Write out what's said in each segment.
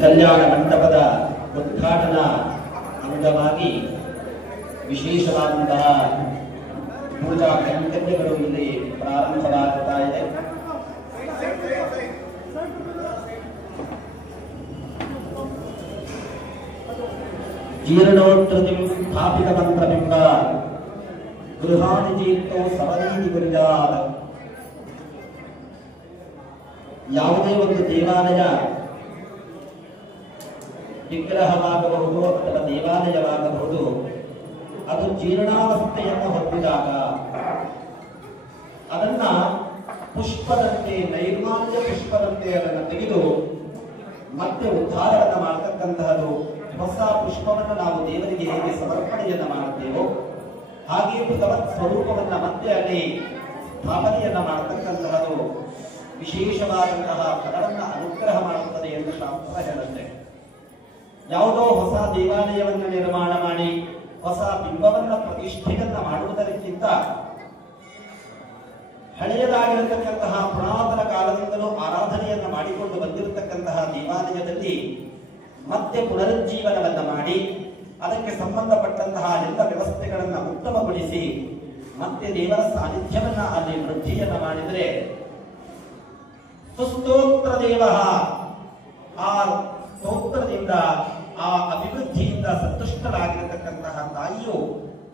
ಕಲ್ಯಾಣ ಮಂಟಪದ ಉದ್ಘಾಟನಾ ಅಂಗವಾಗಿ ವಿಶೇಷವಾದಂತಹ ಪೂಜಾ ಕೈಂಕರ್ಯಗಳು ಇಲ್ಲಿ ಪ್ರಾರಂಭವಾಗುತ್ತಾ ಇದೆ. ಜೀರ್ಣೋತ್ತೃತಿಂ ಸ್ಥಾಪಿತ ಮಂತ್ರಬಿಂಬ ಗೃಹಾಣಿ ಜೀರ್ತೋ ಸವನೀತಿ ಗುರಿಯಾದ. ಯಾವುದೇ ಒಂದು ದೇವಾಲಯ ವಿಗ್ರಹವಾಗಬಹುದು ಅಥವಾ ದೇವಾಲಯವಾಗಬಹುದು, ಅದು ಜೀರ್ಣಾವಸ್ಥೆಯನ್ನು ಹೊಂದಿದಾಗ ಅದನ್ನ ಪುಷ್ಪದಂತೆ, ನೈರ್ಮಾಲ್ಯ ಪುಷ್ಪದಂತೆ ಅದನ್ನು ತೆಗೆದು ಮತ್ತೆ ಉದ್ಧಾರವನ್ನು ಮಾಡತಕ್ಕಂತಹದ್ದು. ಹೊಸ ಪುಷ್ಪವನ್ನು ನಾವು ದೇವರಿಗೆ ಹೇಗೆ ಸಮರ್ಪಣೆಯನ್ನ ಮಾಡುತ್ತೇವೋ ಹಾಗೆ ಭಗವತ್ ಸ್ವರೂಪವನ್ನ ಮತ್ತೆ ಅಲ್ಲಿ ಸ್ಥಾಪನೆಯನ್ನ ಮಾಡತಕ್ಕಂತಹದ್ದು ವಿಶೇಷವಾದಂತಹ ಫಲವನ್ನ ಅನುಗ್ರಹ ಮಾಡುತ್ತದೆ ಎಂದು ಶಾಸ್ತ್ರ ಹೇಳುತ್ತೆ. ಯಾವುದೋ ಹೊಸ ದೇವಾಲಯವನ್ನ ನಿರ್ಮಾಣ ಮಾಡಿ ಹೊಸ ಬಿಂಬವನ್ನ ಪ್ರತಿಷ್ಠೆಯನ್ನ ಮಾಡುವುದಕ್ಕಿಂತ ಹಳೆಯದಾಗಿರತಕ್ಕಂತಹ ಪುರಾತನ ಕಾಲದಿಂದಲೂ ಆರಾಧನೆಯನ್ನ ಮಾಡಿಕೊಂಡು ಬಂದಿರತಕ್ಕಂತಹ ದೇವಾಲಯದಲ್ಲಿ ಮತ್ತೆ ಪುನರುಜ್ಜೀವನವನ್ನ ಮಾಡಿ ಅದಕ್ಕೆ ಸಂಬಂಧಪಟ್ಟಂತಹ ಎಲ್ಲ ವ್ಯವಸ್ಥೆಗಳನ್ನ ಉತ್ತಮಗೊಳಿಸಿ ಮತ್ತೆ ದೇವರ ಸಾನ್ನಿಧ್ಯವನ್ನ ಅಲ್ಲಿ ವೃದ್ಧಿಯನ್ನ ಮಾಡಿದರೆ ಸುಸ್ತೋತ್ರ ದೇವ ಆ ಸ್ತೋತ್ರದಿಂದ ಆ ಅಭಿವೃದ್ಧಿಯಿಂದ ಸಂತುಷ್ಟರಾಗಿರತಕ್ಕಂತಹ ತಾಯಿಯು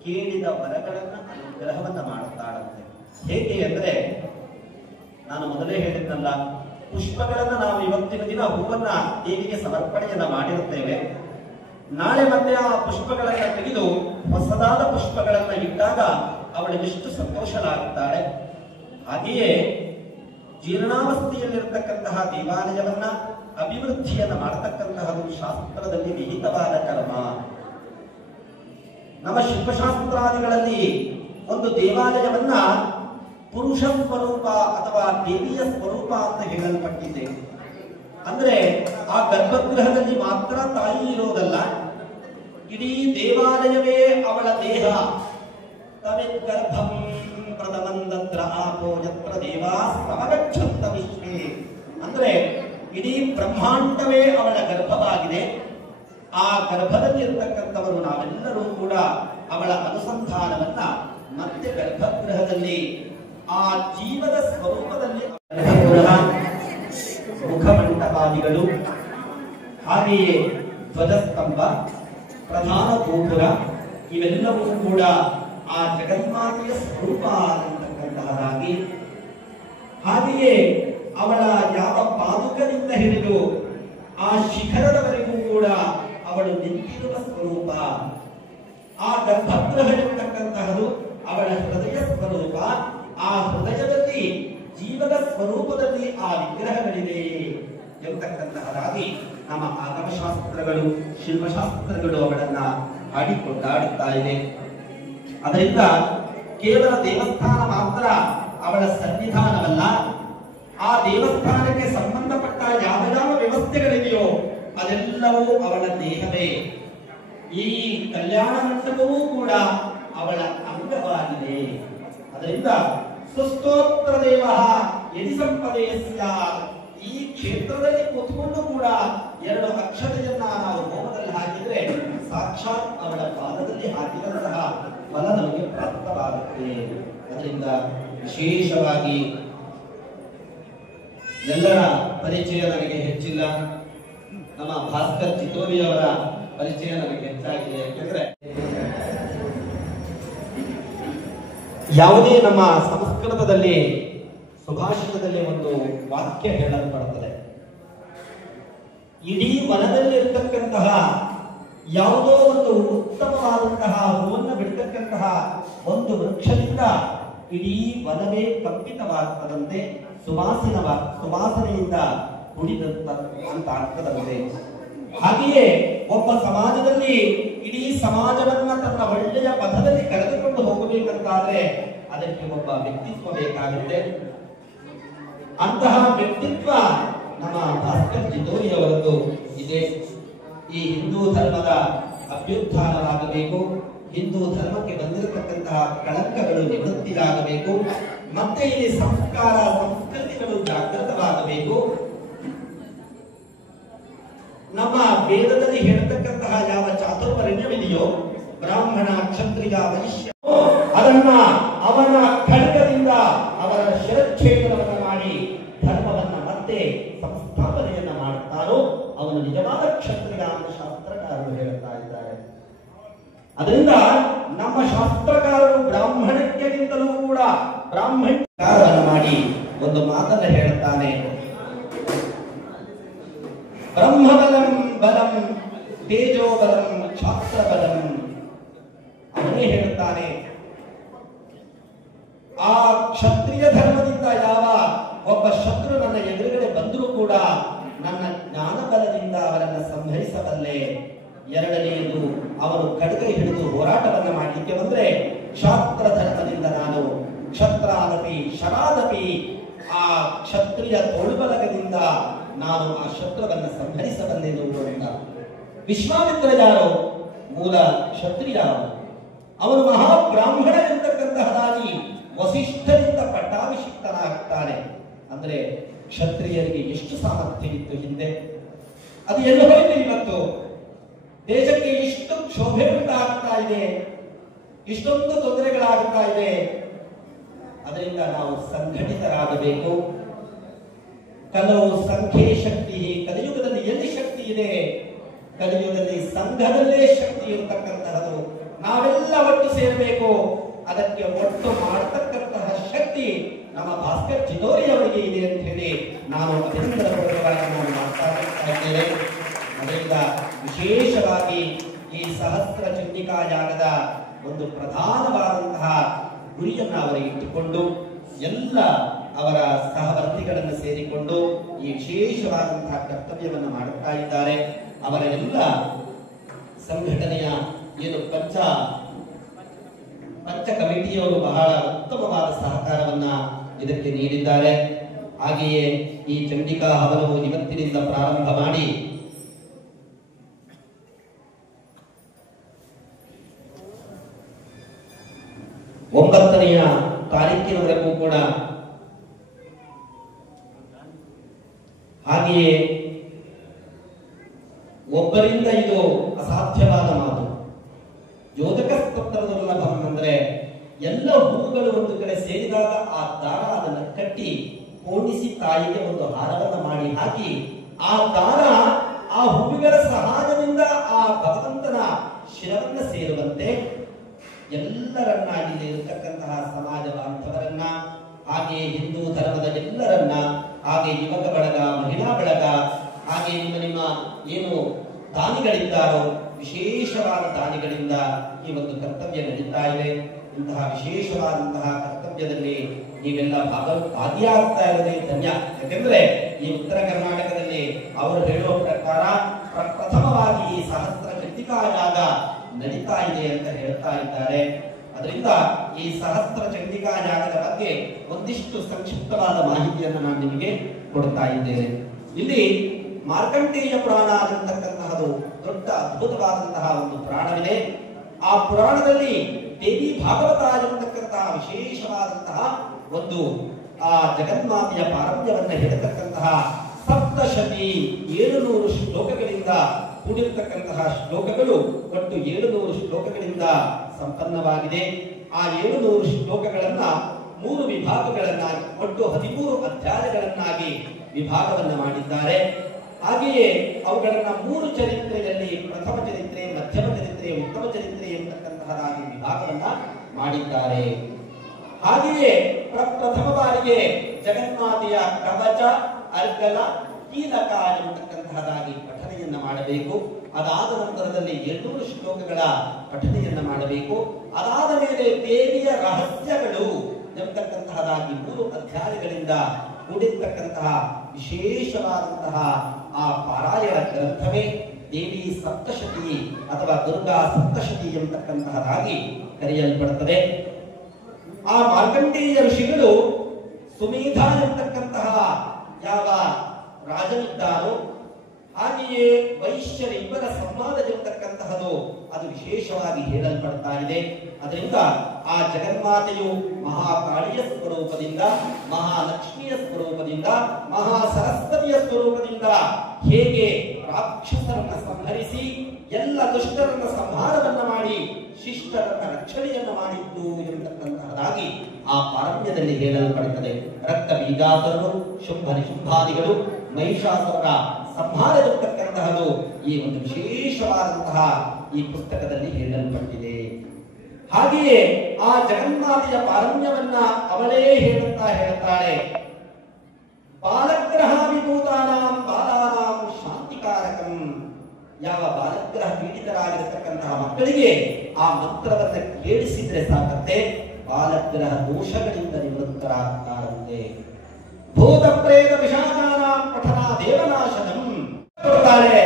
ಕೇಳಿದ ವರಗಳನ್ನ ಅನುಗ್ರಹವನ್ನ ಮಾಡುತ್ತಾಳಂತೆ. ಹೇಗೆ ಅಂದ್ರೆ, ನಾನು ಮೊದಲೇ ಹೇಳಿದ್ನಲ್ಲ, ಪುಷ್ಪಗಳನ್ನ ನಾವು ಇವತ್ತಿನ ದಿನ ಹೂವನ್ನ ದೇವಿಗೆ ಸಮರ್ಪಣೆಯನ್ನ ಮಾಡಿರುತ್ತೇವೆ. ನಾಳೆ ಮತ್ತೆ ಆ ಪುಷ್ಪಗಳನ್ನ ತೆಗೆದು ಹೊಸದಾದ ಪುಷ್ಪಗಳನ್ನ ಇಟ್ಟಾಗ ಅವಳು ಎಷ್ಟು ಸಂತೋಷರಾಗುತ್ತಾಳೆ. ಹಾಗೆಯೇ ಜೀರ್ಣಾವಸ್ಥೆಯಲ್ಲಿರತಕ್ಕಂತಹ ದೇವಾಲಯವನ್ನ ಅಭಿವೃದ್ಧಿಯನ್ನ ಮಾಡತಕ್ಕಂತಹದ್ದು ಶಾಸ್ತ್ರದಲ್ಲಿ ವಿಹಿತವಾದ ಕರ್ಮ. ನಮ್ಮ ಶಿಲ್ಪಶಾಸ್ತ್ರಾದಿಗಳಲ್ಲಿ ಒಂದು ದೇವಾಲಯವನ್ನ ಪುರುಷ ಸ್ವರೂಪ ಅಥವಾ ದೇವಿಯ ಸ್ವರೂಪ ಅಂತ ಹೇಳಲ್ಪಟ್ಟಿದೆ. ಅಂದ್ರೆ ಆ ಗರ್ಭಗೃಹದಲ್ಲಿ ಮಾತ್ರ ತಾಯಿ ಇರೋದಲ್ಲ, ಇಡೀ ದೇವಾಲಯವೇ ಅವಳ ದೇಹ. ತವಿದ್ಗರ್ಭಂ ಪ್ರಥಮಂದತ್ರ ಆಪೋ ಯತ್ರ ದೇವಾ ಸಮಗಚ್ಚಂತ ವಿಶ್ವೇ. ಅಂದ್ರೆ ಇಡೀ ಬ್ರಹ್ಮಾಂಡವೇ ಅವಳ ಗರ್ಭವಾಗಿದೆ. ಆ ಗರ್ಭದಲ್ಲಿ ಇರತಕ್ಕಂಥವರು ನಾವೆಲ್ಲರೂ ಕೂಡ ಅವಳ ಅನುಸಂಧಾನವನ್ನ ಮತ್ತೆ ಗರ್ಭಗೃಹದಲ್ಲಿ ಆ ಜೀವದ ಸ್ವರೂಪದಲ್ಲಿ ಗರ್ಭಗೃಹ, ಮುಖಮಂಟಪಾದಿಗಳು, ಹಾಗೆಯೇ ಧ್ವಜಸ್ತಂಭ, ಪ್ರಧಾನ ಗೋಪುರ ಇವೆಲ್ಲವೂ ಕೂಡ ಆ ಜಗನ್ಮಾತೆಯ ಸ್ವರೂಪ ಅಂತಕ್ಕಂತಹದಾಗಿ, ಹಾಗೆಯೇ ಅವಳ ಯಾವ ಪಾದುಕದಿಂದ ಹಿಡಿದು ಆ ಶಿಖರದವರೆಗೂ ಕೂಡ ಅವಳು ನಿಂತಿರುವ ಸ್ವರೂಪ. ಆ ಗರ್ಭಗೃಹವಿರತಕ್ಕಂತಹದು ಅವಳ ಹೃದಯ ಸ್ವರೂಪ. ಆ ಹೃದಯದಲ್ಲಿ ಜೀವದ ಸ್ವರೂಪದಲ್ಲಿ ಆ ವಿಗ್ರಹಗಳಿವೆ ಎಂಬತಕ್ಕಂತಹದಾಗಿ ನಮ್ಮ ಆಗಮಶಾಸ್ತ್ರಗಳು, ಶಿಲ್ಪಶಾಸ್ತ್ರಗಳು ಅವಳನ್ನ ಹಾಡಿಕೊಂಡಾಡುತ್ತಾ ಇದೆ. ಅದರಿಂದ ಕೇವಲ ದೇವಸ್ಥಾನ ಮಾತ್ರ ಅವಳ ಸನ್ನಿಧಾನವಲ್ಲ, ಆ ದೇವಸ್ಥಾನಕ್ಕೆ ಸಂಬಂಧಪಟ್ಟ ಯಾವ ಯಾವ ವ್ಯವಸ್ಥೆಗಳಿದೆಯೋ ಅದೆಲ್ಲವೂ ಅವಳ ದೇಹವೇ. ಈ ಕಲ್ಯಾಣ ಮಂಟಪವೂ ಕೂಡ ಅವಳ ಅಂಗವಾಗಿದೆ. ಅದರಿಂದ ಸುಸ್ತೋತ್ರ ದೇವ ಯದಿ ಸಂಪದೇ ಸ್ಯಾತ್, ಈ ಕ್ಷೇತ್ರದಲ್ಲಿ ಕೂತ್ಕೊಂಡು ಕೂಡ 2 ಅಕ್ಷತೆಯನ್ನ ನಾವು ಹೋಮದಲ್ಲಿ ಹಾಕಿದ್ರೆ ಸಾಕ್ಷಾತ್ ಅವರ ಪಾದದಲ್ಲಿ ಹಾಕಿದಂತಹ ಫಲ ನಮಗೆ ಪ್ರಾಪ್ತವಾಗುತ್ತೆ. ಅದರಿಂದ ವಿಶೇಷವಾಗಿ ಎಲ್ಲರ ಪರಿಚಯ ನನಗೆ ಹೆಚ್ಚಿಲ್ಲ, ನಮ್ಮ ಭಾಸ್ಕರ್ ಚಿತೋರಿ ಅವರ ಪರಿಚಯ ನನಗೆ ಹೆಚ್ಚಾಗಿದೆ. ಯಾಕೆಂದ್ರೆ ಯಾವುದೇ ನಮ್ಮ ಸಂಸ್ಕೃತದಲ್ಲಿ ಸುಭಾಷಿತದಲ್ಲಿ ಒಂದು ವಾಕ್ಯ ಹೇಳಲ್ಪಡುತ್ತದೆ, ಇಡೀ ವನದಲ್ಲಿರ್ತಕ್ಕಂತಹ ಯಾವುದೋ ಒಂದು ಉತ್ತಮವಾದಂತಹ ಹೂವನ್ನು ಬಿಡ್ತಕ್ಕಂತಹ ಒಂದು ವೃಕ್ಷದಿಂದ ಇಡೀ ವನವೇ ಕಂಪಿತವಾಗ್ತದಂತೆ, ಸುವಾಸನೆಯಿಂದ ಕುಡಿದಂತ ಅಂತ ಆಗ್ತದಂತೆ. ಹಾಗೆಯೇ ಒಬ್ಬ ಸಮಾಜದಲ್ಲಿ ಇಡೀ ಸಮಾಜವನ್ನ ತನ್ನ ಒಳ್ಳೆಯ ಪಥದಲ್ಲಿ ಕರೆದುಕೊಂಡು ಹೋಗಬೇಕಂತಾದ್ರೆ ಅದಕ್ಕೆ ಒಬ್ಬ ವ್ಯಕ್ತಿತ್ವ ಬೇಕಾಗುತ್ತೆ. ಅಂತಹ ವ್ಯಕ್ತಿತ್ವ ನಮ್ಮ ಭಾಸ್ಕರ್ ಚಿತೋರಿ ಅವರದ್ದು ಇದೆ. ಈ ಹಿಂದೂ ಧರ್ಮದ ಅಭ್ಯುತ್ಥಾನವಾಗಬೇಕು, ಹಿಂದೂ ಧರ್ಮಕ್ಕೆ ಬಂದಿರತಕ್ಕಂತಹ ಕಳಂಕಗಳು ನಿವೃತ್ತಿಯಾಗಬೇಕು, ಮತ್ತೆ ಇಲ್ಲಿ ಸಂಸ್ಕಾರ ಸಂಸ್ಕೃತಿಗಳು ಜಾಗೃತವಾಗಬೇಕು. ನಮ್ಮ ವೇದದಲ್ಲಿ ಹೇಳ್ತಕ್ಕಂತಹ ಯಾವ ಚಾತುರ್ವರ್ಣ್ಯವಿದೆಯೋ ಬ್ರಾಹ್ಮಣ ಕ್ಷತ್ರಿಯ ವೈಶ್ಯ, ಅದನ್ನ ಅವನ ಖಡ್ಗದಿಂದ ಅವರ ಶಿರಚ್ಛೇದನವನ್ನ ಮಾಡಿ ಧರ್ಮವನ್ನ ಮತ್ತೆ ಸಂಸ್ಥಾಪನೆಯನ್ನ ಮಾಡುತ್ತಾರೋ ಅವನು ನಿಜವಾದ ಕ್ಷತ್ರಿಯ ಅಂತ ಶಾಸ್ತ್ರಕಾರರು ಹೇಳ್ತಾ ಇದ್ದಾರೆ. ಅದರಿಂದ ನಮ್ಮ ಶಾಸ್ತ್ರಕಾರರು ಬ್ರಾಹ್ಮಣ್ಯಕ್ಕಿಂತಲೂ ಕೂಡ ಬ್ರಾಹ್ಮಣ್ಯವನ್ನು ಮಾಡಿ ಒಂದು ಮಾತನ್ನ ಹೇಳ್ತಾನೆ, ಬ್ರಹ್ಮಬಲಂ ಬಲಂ ತೇಜೋಬಲಂ ಛಾತ್ರಬಲಂ. ಅವನೇ ಹೇಳ್ತಾನೆ, ಆ ಕ್ಷತ್ರಿಯ ಧರ್ಮದಿಂದ ಯಾವ ಒಬ್ಬ ಶತ್ರು ನನ್ನ ಎದುರುಗಡೆ ಬಂದರೂ ಕೂಡ ನನ್ನ ಜ್ಞಾನಬಲದಿಂದ ಅವರನ್ನ ಸಂಹರಿಸಬಲ್ಲೆ. ಎರಡನೆಯದು, ಅವನು ಖಡ್ಗ ಹಿಡಿದು ಹೋರಾಟವನ್ನ ಮಾಡಲಿಕ್ಕೆ ಬಂದ್ರೆ ಕ್ಷಾತ್ರ ಧರ್ಮದಿಂದ ನಾನು ಕ್ಷತ್ರಾದಪಿ ಶರಾದಪಿ, ಆ ಕ್ಷತ್ರಿಯ ತೋಳ್ಬಲಗದಿಂದ ನಾನು ಆ ಶತ್ರುವನ್ನ ಸಂಹರಿಸಬಲ್ಲೆನು ಅಂತ. ವಿಶ್ವಾಮಿತ್ರ ಯಾರು? ಮೂಲ ಕ್ಷತ್ರಿಯ. ಅವನು ಮಹಾಬ್ರಾಹ್ಮಣ ಎಂತಕ್ಕಂತಹದಾಗಿ ವಸಿಷ್ಠರಿಂದ ಪಟ್ಟಾಭಿಷಿಕ್ತನಾಗ್ತಾನೆ. ಅಂದ್ರೆ ಕ್ಷತ್ರಿಯರಿಗೆ ಎಷ್ಟು ಸಾಮರ್ಥ್ಯ ಇತ್ತು ಹಿಂದೆ, ಅದು ಎಲ್ಲ ಹೋಯ್ತು. ಇವತ್ತು ದೇಶಕ್ಕೆ ಇಷ್ಟು ಕ್ಷೋಭೆ ಉಂಟಾಗ್ತಾ ಇದೆ, ಇಷ್ಟೊಂದು ತೊಂದರೆಗಳಾಗ್ತಾ ಇದೆ. ಅದರಿಂದ ನಾವು ಸಂಘಟಿತರಾಗಬೇಕು. ಕಲವು ಸಂಖ್ಯೆ ಶಕ್ತಿ. ಕಲಿಯುಗದಲ್ಲಿ ಎಲ್ಲಿ ಶಕ್ತಿ ಇದೆ? ಕಲಿಯುಗದಲ್ಲಿ ಸಂಘದಲ್ಲೇ ಶಕ್ತಿ ಇರತಕ್ಕಂತಹದ್ದು. ನಾವೆಲ್ಲ ಒಟ್ಟು ಸೇರಬೇಕು. ಅದಕ್ಕೆ ಒಟ್ಟು ಮಾಡತಕ್ಕಂತಹ ಶಕ್ತಿ ನಮ್ಮ ಭಾಸ್ಕರ್ ಚಿತೋರಿ ಅವರಿಗೆ ಇದೆ ಅಂತ ಹೇಳಿ ನಾನು ಅಭಿನಂದನಪೂರ್ವಕವಾಗಿ ನಾನು ಮಾತಾಡ್ತಾ ಇದ್ದೇನೆ. ಅದರಿಂದ ವಿಶೇಷವಾಗಿ ಈ ಸಹಸ್ರ ಚಂಡಿಕಾ ಯಾಗದ ಒಂದು ಪ್ರಧಾನವಾದಂತಹ ಗುರಿಯನ್ನು ಅವರಿಗೆ ಇಟ್ಟುಕೊಂಡು ಎಲ್ಲ ಅವರ ಸಹವರ್ತಿಗಳನ್ನು ಸೇರಿಕೊಂಡು ಈ ವಿಶೇಷವಾದಂತಹ ಕರ್ತವ್ಯವನ್ನು ಮಾಡುತ್ತಾ ಇದ್ದಾರೆ. ಅವರ ಎಲ್ಲ ಸಂಘಟನೆಯ ಏನು ಪಂಚ ಕಮಿಟಿಯವರು ಬಹಳ ಉತ್ತಮವಾದ ಸಹಕಾರವನ್ನ ಇದಕ್ಕೆ ನೀಡಿದ್ದಾರೆ. ಹಾಗೆಯೇ ಈ ಚಂಡಿಕಾ ಹವನವು ಇವತ್ತಿನಿಂದ ಪ್ರಾರಂಭ ಮಾಡಿ 9ನೇ ತಾರೀಕಿನವರೆಗೂ ಕೂಡ, ಹಾಗೆಯೇ ಒಬ್ಬರಿಂದ ಇದು ಅಸಾಧ್ಯವಾದ ಮಾತು. ಯೋಧಕ ಸ್ತೋತ್ರ ದುರ್ಲಭಂ ಅಂದ್ರೆ ಎಲ್ಲ ಹೂವುಗಳು ಒಂದು ಕಡೆ ಸೇರಿದಾಗ ಆ ದಾರ ಅದನ್ನು ಕಟ್ಟಿ ಪೋಣಿಸಿ ತಾಯಿಗೆ ಒಂದು ಹಾರವನ್ನ ಮಾಡಿ ಹಾಕಿ ಆ ದಾರ ಆ ಹೂವುಗಳ ಸಹಾಯದಿಂದ ಆ ಭಗವಂತನ ಶಿರವನ್ನ ಸೇರುವಂತೆ ಎಲ್ಲರನ್ನ ಇಲ್ಲಿ ಇರತಕ್ಕಂತಹ ಸಮಾಜ ಬಾಂಧವರನ್ನ, ಹಾಗೆ ಹಿಂದೂ ಧರ್ಮದ ಎಲ್ಲರನ್ನ, ಹಾಗೆ ಯುವಕ ಬಳಗ, ಮಹಿಳಾ ಬಳಗ, ಹಾಗೆ ನಿಮ್ಮ ಏನು ದಾನಿಗಳಿದ್ದಾರೋ ವಿಶೇಷವಾದ ದಾನಿಗಳಿಂದ ಈ ಒಂದು ಕರ್ತವ್ಯ ನಡೀತಾ ಇದೆ. ಇಂತಹ ವಿಶೇಷವಾದಂತಹ ಕರ್ತವ್ಯದಲ್ಲಿ ನೀವೆಲ್ಲ ಭಾಗಿಯಾಗ್ತಾ ಇರೋದೇ ಧನ್ಯ. ಯಾಕೆಂದ್ರೆ ಈ ಉತ್ತರ ಕರ್ನಾಟಕದಲ್ಲಿ ಅವರು ಹೇಳುವ ಪ್ರಕಾರ ಪ್ರಥಮವಾಗಿ ಈ ಸಹಸ್ರ ಚಂಡಿಕಾ ಯಾಗ ನಡೀತಾ ಇದೆ ಅಂತ ಹೇಳ್ತಾ ಇದ್ದಾರೆ. ಅದರಿಂದ ಈ ಸಹಸ್ರ ಚಂಡಿಕಾ ಯಾಗದ ಬಗ್ಗೆ ಒಂದಿಷ್ಟು ಸಂಕ್ಷಿಪ್ತವಾದ ಮಾಹಿತಿಯನ್ನು ನಾನು ನಿಮಗೆ ಕೊಡ್ತಾ ಇದ್ದೇನೆ. ಇಲ್ಲಿ ಮಾರ್ಕಂಡೇಯ ಪುರಾಣ ಆಗಿರ್ತಕ್ಕಂತಹದು ದೊಡ್ಡ ಅದ್ಭುತವಾದಂತಹ ಒಂದು ಪುರಾಣವಿದೆ. ಆ ಪುರಾಣದಲ್ಲಿ ದೇವಿ ಭಾಗವತ ಆಗಿರತಕ್ಕಂತಹ ಎಂಬತಕ್ಕಂತಹ ವಿಶೇಷವಾದಂತಹ ಒಂದು ಆ ಜಗನ್ಮಾತೆಯ ಪಾರಮ್ಯವನ್ನ ಹೇಳತಕ್ಕಂತಹ ಸಪ್ತಶತಿ 700 ಶ್ಲೋಕಗಳಿಂದ ಕೂಡಿರತಕ್ಕಂತಹ ಶ್ಲೋಕಗಳು ಒಟ್ಟು 700 ಶ್ಲೋಕಗಳಿಂದ ಸಂಪನ್ನವಾಗಿದೆ. ಆ 700 ಶ್ಲೋಕಗಳನ್ನ 3 ವಿಭಾಗಗಳನ್ನಾಗಿ ಒಟ್ಟು 13 ಅಧ್ಯಾಯಗಳನ್ನಾಗಿ ವಿಭಾಗವನ್ನ ಮಾಡಿದ್ದಾರೆ. ಹಾಗೆಯೇ ಅವುಗಳನ್ನ 3 ಚರಿತ್ರೆಯಲ್ಲಿ ಪ್ರಥಮ ಚರಿತ್ರೆ, ಮಧ್ಯಮ ಚರಿತ್ರೆ, ಉತ್ತಮ ಚರಿತ್ರೆ ಎಂಬತಕ್ಕಂತಹದಾಗಿ ವಿಭಾಗವನ್ನ ಮಾಡಿದ್ದಾರೆ. ಹಾಗೆಯೇ ಪ್ರಥಮ ಬಾರಿಗೆ ಜಗನ್ಮಾತೆಯ ಕವಚ, ಅರ್ಗಲ, ಕೀಲಕ ಎಂಬತಕ್ಕಂತಹದಾಗಿ ಪಠನೆಯನ್ನ ಮಾಡಬೇಕು. ಅದಾದ ನಂತರದಲ್ಲಿ 200 ಶ್ಲೋಕಗಳ ಪಠನೆಯನ್ನ ಮಾಡಬೇಕು. ಅದಾದ ಮೇಲೆ ದೇವಿಯ ರಹಸ್ಯಗಳು ಎಂಬತಕ್ಕಂತಹದಾಗಿ 3 ಅಧ್ಯಾಯಗಳಿಂದ ಕೂಡಿರ್ತಕ್ಕಂತಹ ವಿಶೇಷವಾದಂತಹ ಆ ಪಾರಾಯಣ ಗ್ರಂಥವೇ ದೇವಿ ಸಪ್ತಶತಿ ಅಥವಾ ದುರ್ಗಾ ಸಪ್ತಶತಿ ಎಂಬತಕ್ಕಂತಹದಾಗಿ ಕರೆಯಲ್ಪಡುತ್ತದೆ. ಆ ಮಾರ್ಕಂಡೇಯ ಋಷಿಗಳು ಸುಮೇಧ ಎಂಬತಕ್ಕಂತಹ ಯಾವ ರಾಜನಿದ್ದಾರೋ ಹಾಗೆಯೇ ವೈಶ್ಯರ ಇಬ್ಬರ ಸಂವಾದವಿರತಕ್ಕಂತಹದು ಅದು ವಿಶೇಷವಾಗಿ ಹೇಳಲ್ಪಡ್ತಾ ಇದೆ. ಅದರಿಂದ ಆ ಜಗನ್ಮಾತೆಯು ಮಹಾಕಾಳಿಯ ಸ್ವರೂಪದಿಂದ, ಮಹಾಲಕ್ಷ್ಮಿಯ ಸ್ವರೂಪದಿಂದ, ಮಹಾ ಸರಸ್ವತಿಯ ಸ್ವರೂಪದಿಂದ ಹೇಗೆ ರಾಕ್ಷಸರನ್ನ ಸಂಹರಿಸಿ ಎಲ್ಲ ದುಷ್ಟರನ್ನ ಸಂಹಾರವನ್ನ ಮಾಡಿ ಶಿಷ್ಟರನ್ನ ರಕ್ಷಣೆಯನ್ನ ಮಾಡಿದ್ದು ಎಂಬತಕ್ಕಂತಹದಾಗಿ ಆ ಪಾರಮ್ಯದಲ್ಲಿ ಹೇಳಲ್ಪಡುತ್ತದೆ. ರಕ್ತ ಬೀಜಾಸುರರು, ಶುಂಭ ನಿಶುಂಭಾದಿಗಳು, ಮಹಿಷಾಸುರರ ಸಂಹಾರವಿರತಕ್ಕಂತಹದು ಈ ಒಂದು ವಿಶೇಷವಾದಂತಹ ಈ ಪುಸ್ತಕದಲ್ಲಿ ಹೇಳಲ್ಪಟ್ಟಿದೆ. ಹಾಗೆಯೇ ಆ ಜಗನ್ಮಾತೆಯ ಪಾರಮ್ಯವನ್ನ ಅವಳೇ ಹೇಳ್ತಾಳೆ. ಬಾಲಗ್ರಹ ವಿಭೂತಾನಾಂ ಬಾಲಾನಾಂ ಶಾಂತಿಕಾರಕಂ. ಯಾವ ಬಾಲಗ್ರಹ ಪೀಡಿತರಾಗಿರತಕ್ಕಂತಹ ಮಕ್ಕಳಿಗೆ ಆ ಮಂತ್ರವನ್ನ ಕೇಳಿಸಿದ್ರೆ ಸಾಕತ್ತೆ, ಬಾಲಗ್ರಹ ದೋಷಗಳಿಂದ ನಿವೃತ್ತರಾಗ್ತಾರಂತೆ. ಭೂತ ಪ್ರೇತ ಪಿಶಾಚಾನಾಂ ಪಠನಾ ದೇವನಾಶನಂ ಕೊಡ್ತಾಳೆ.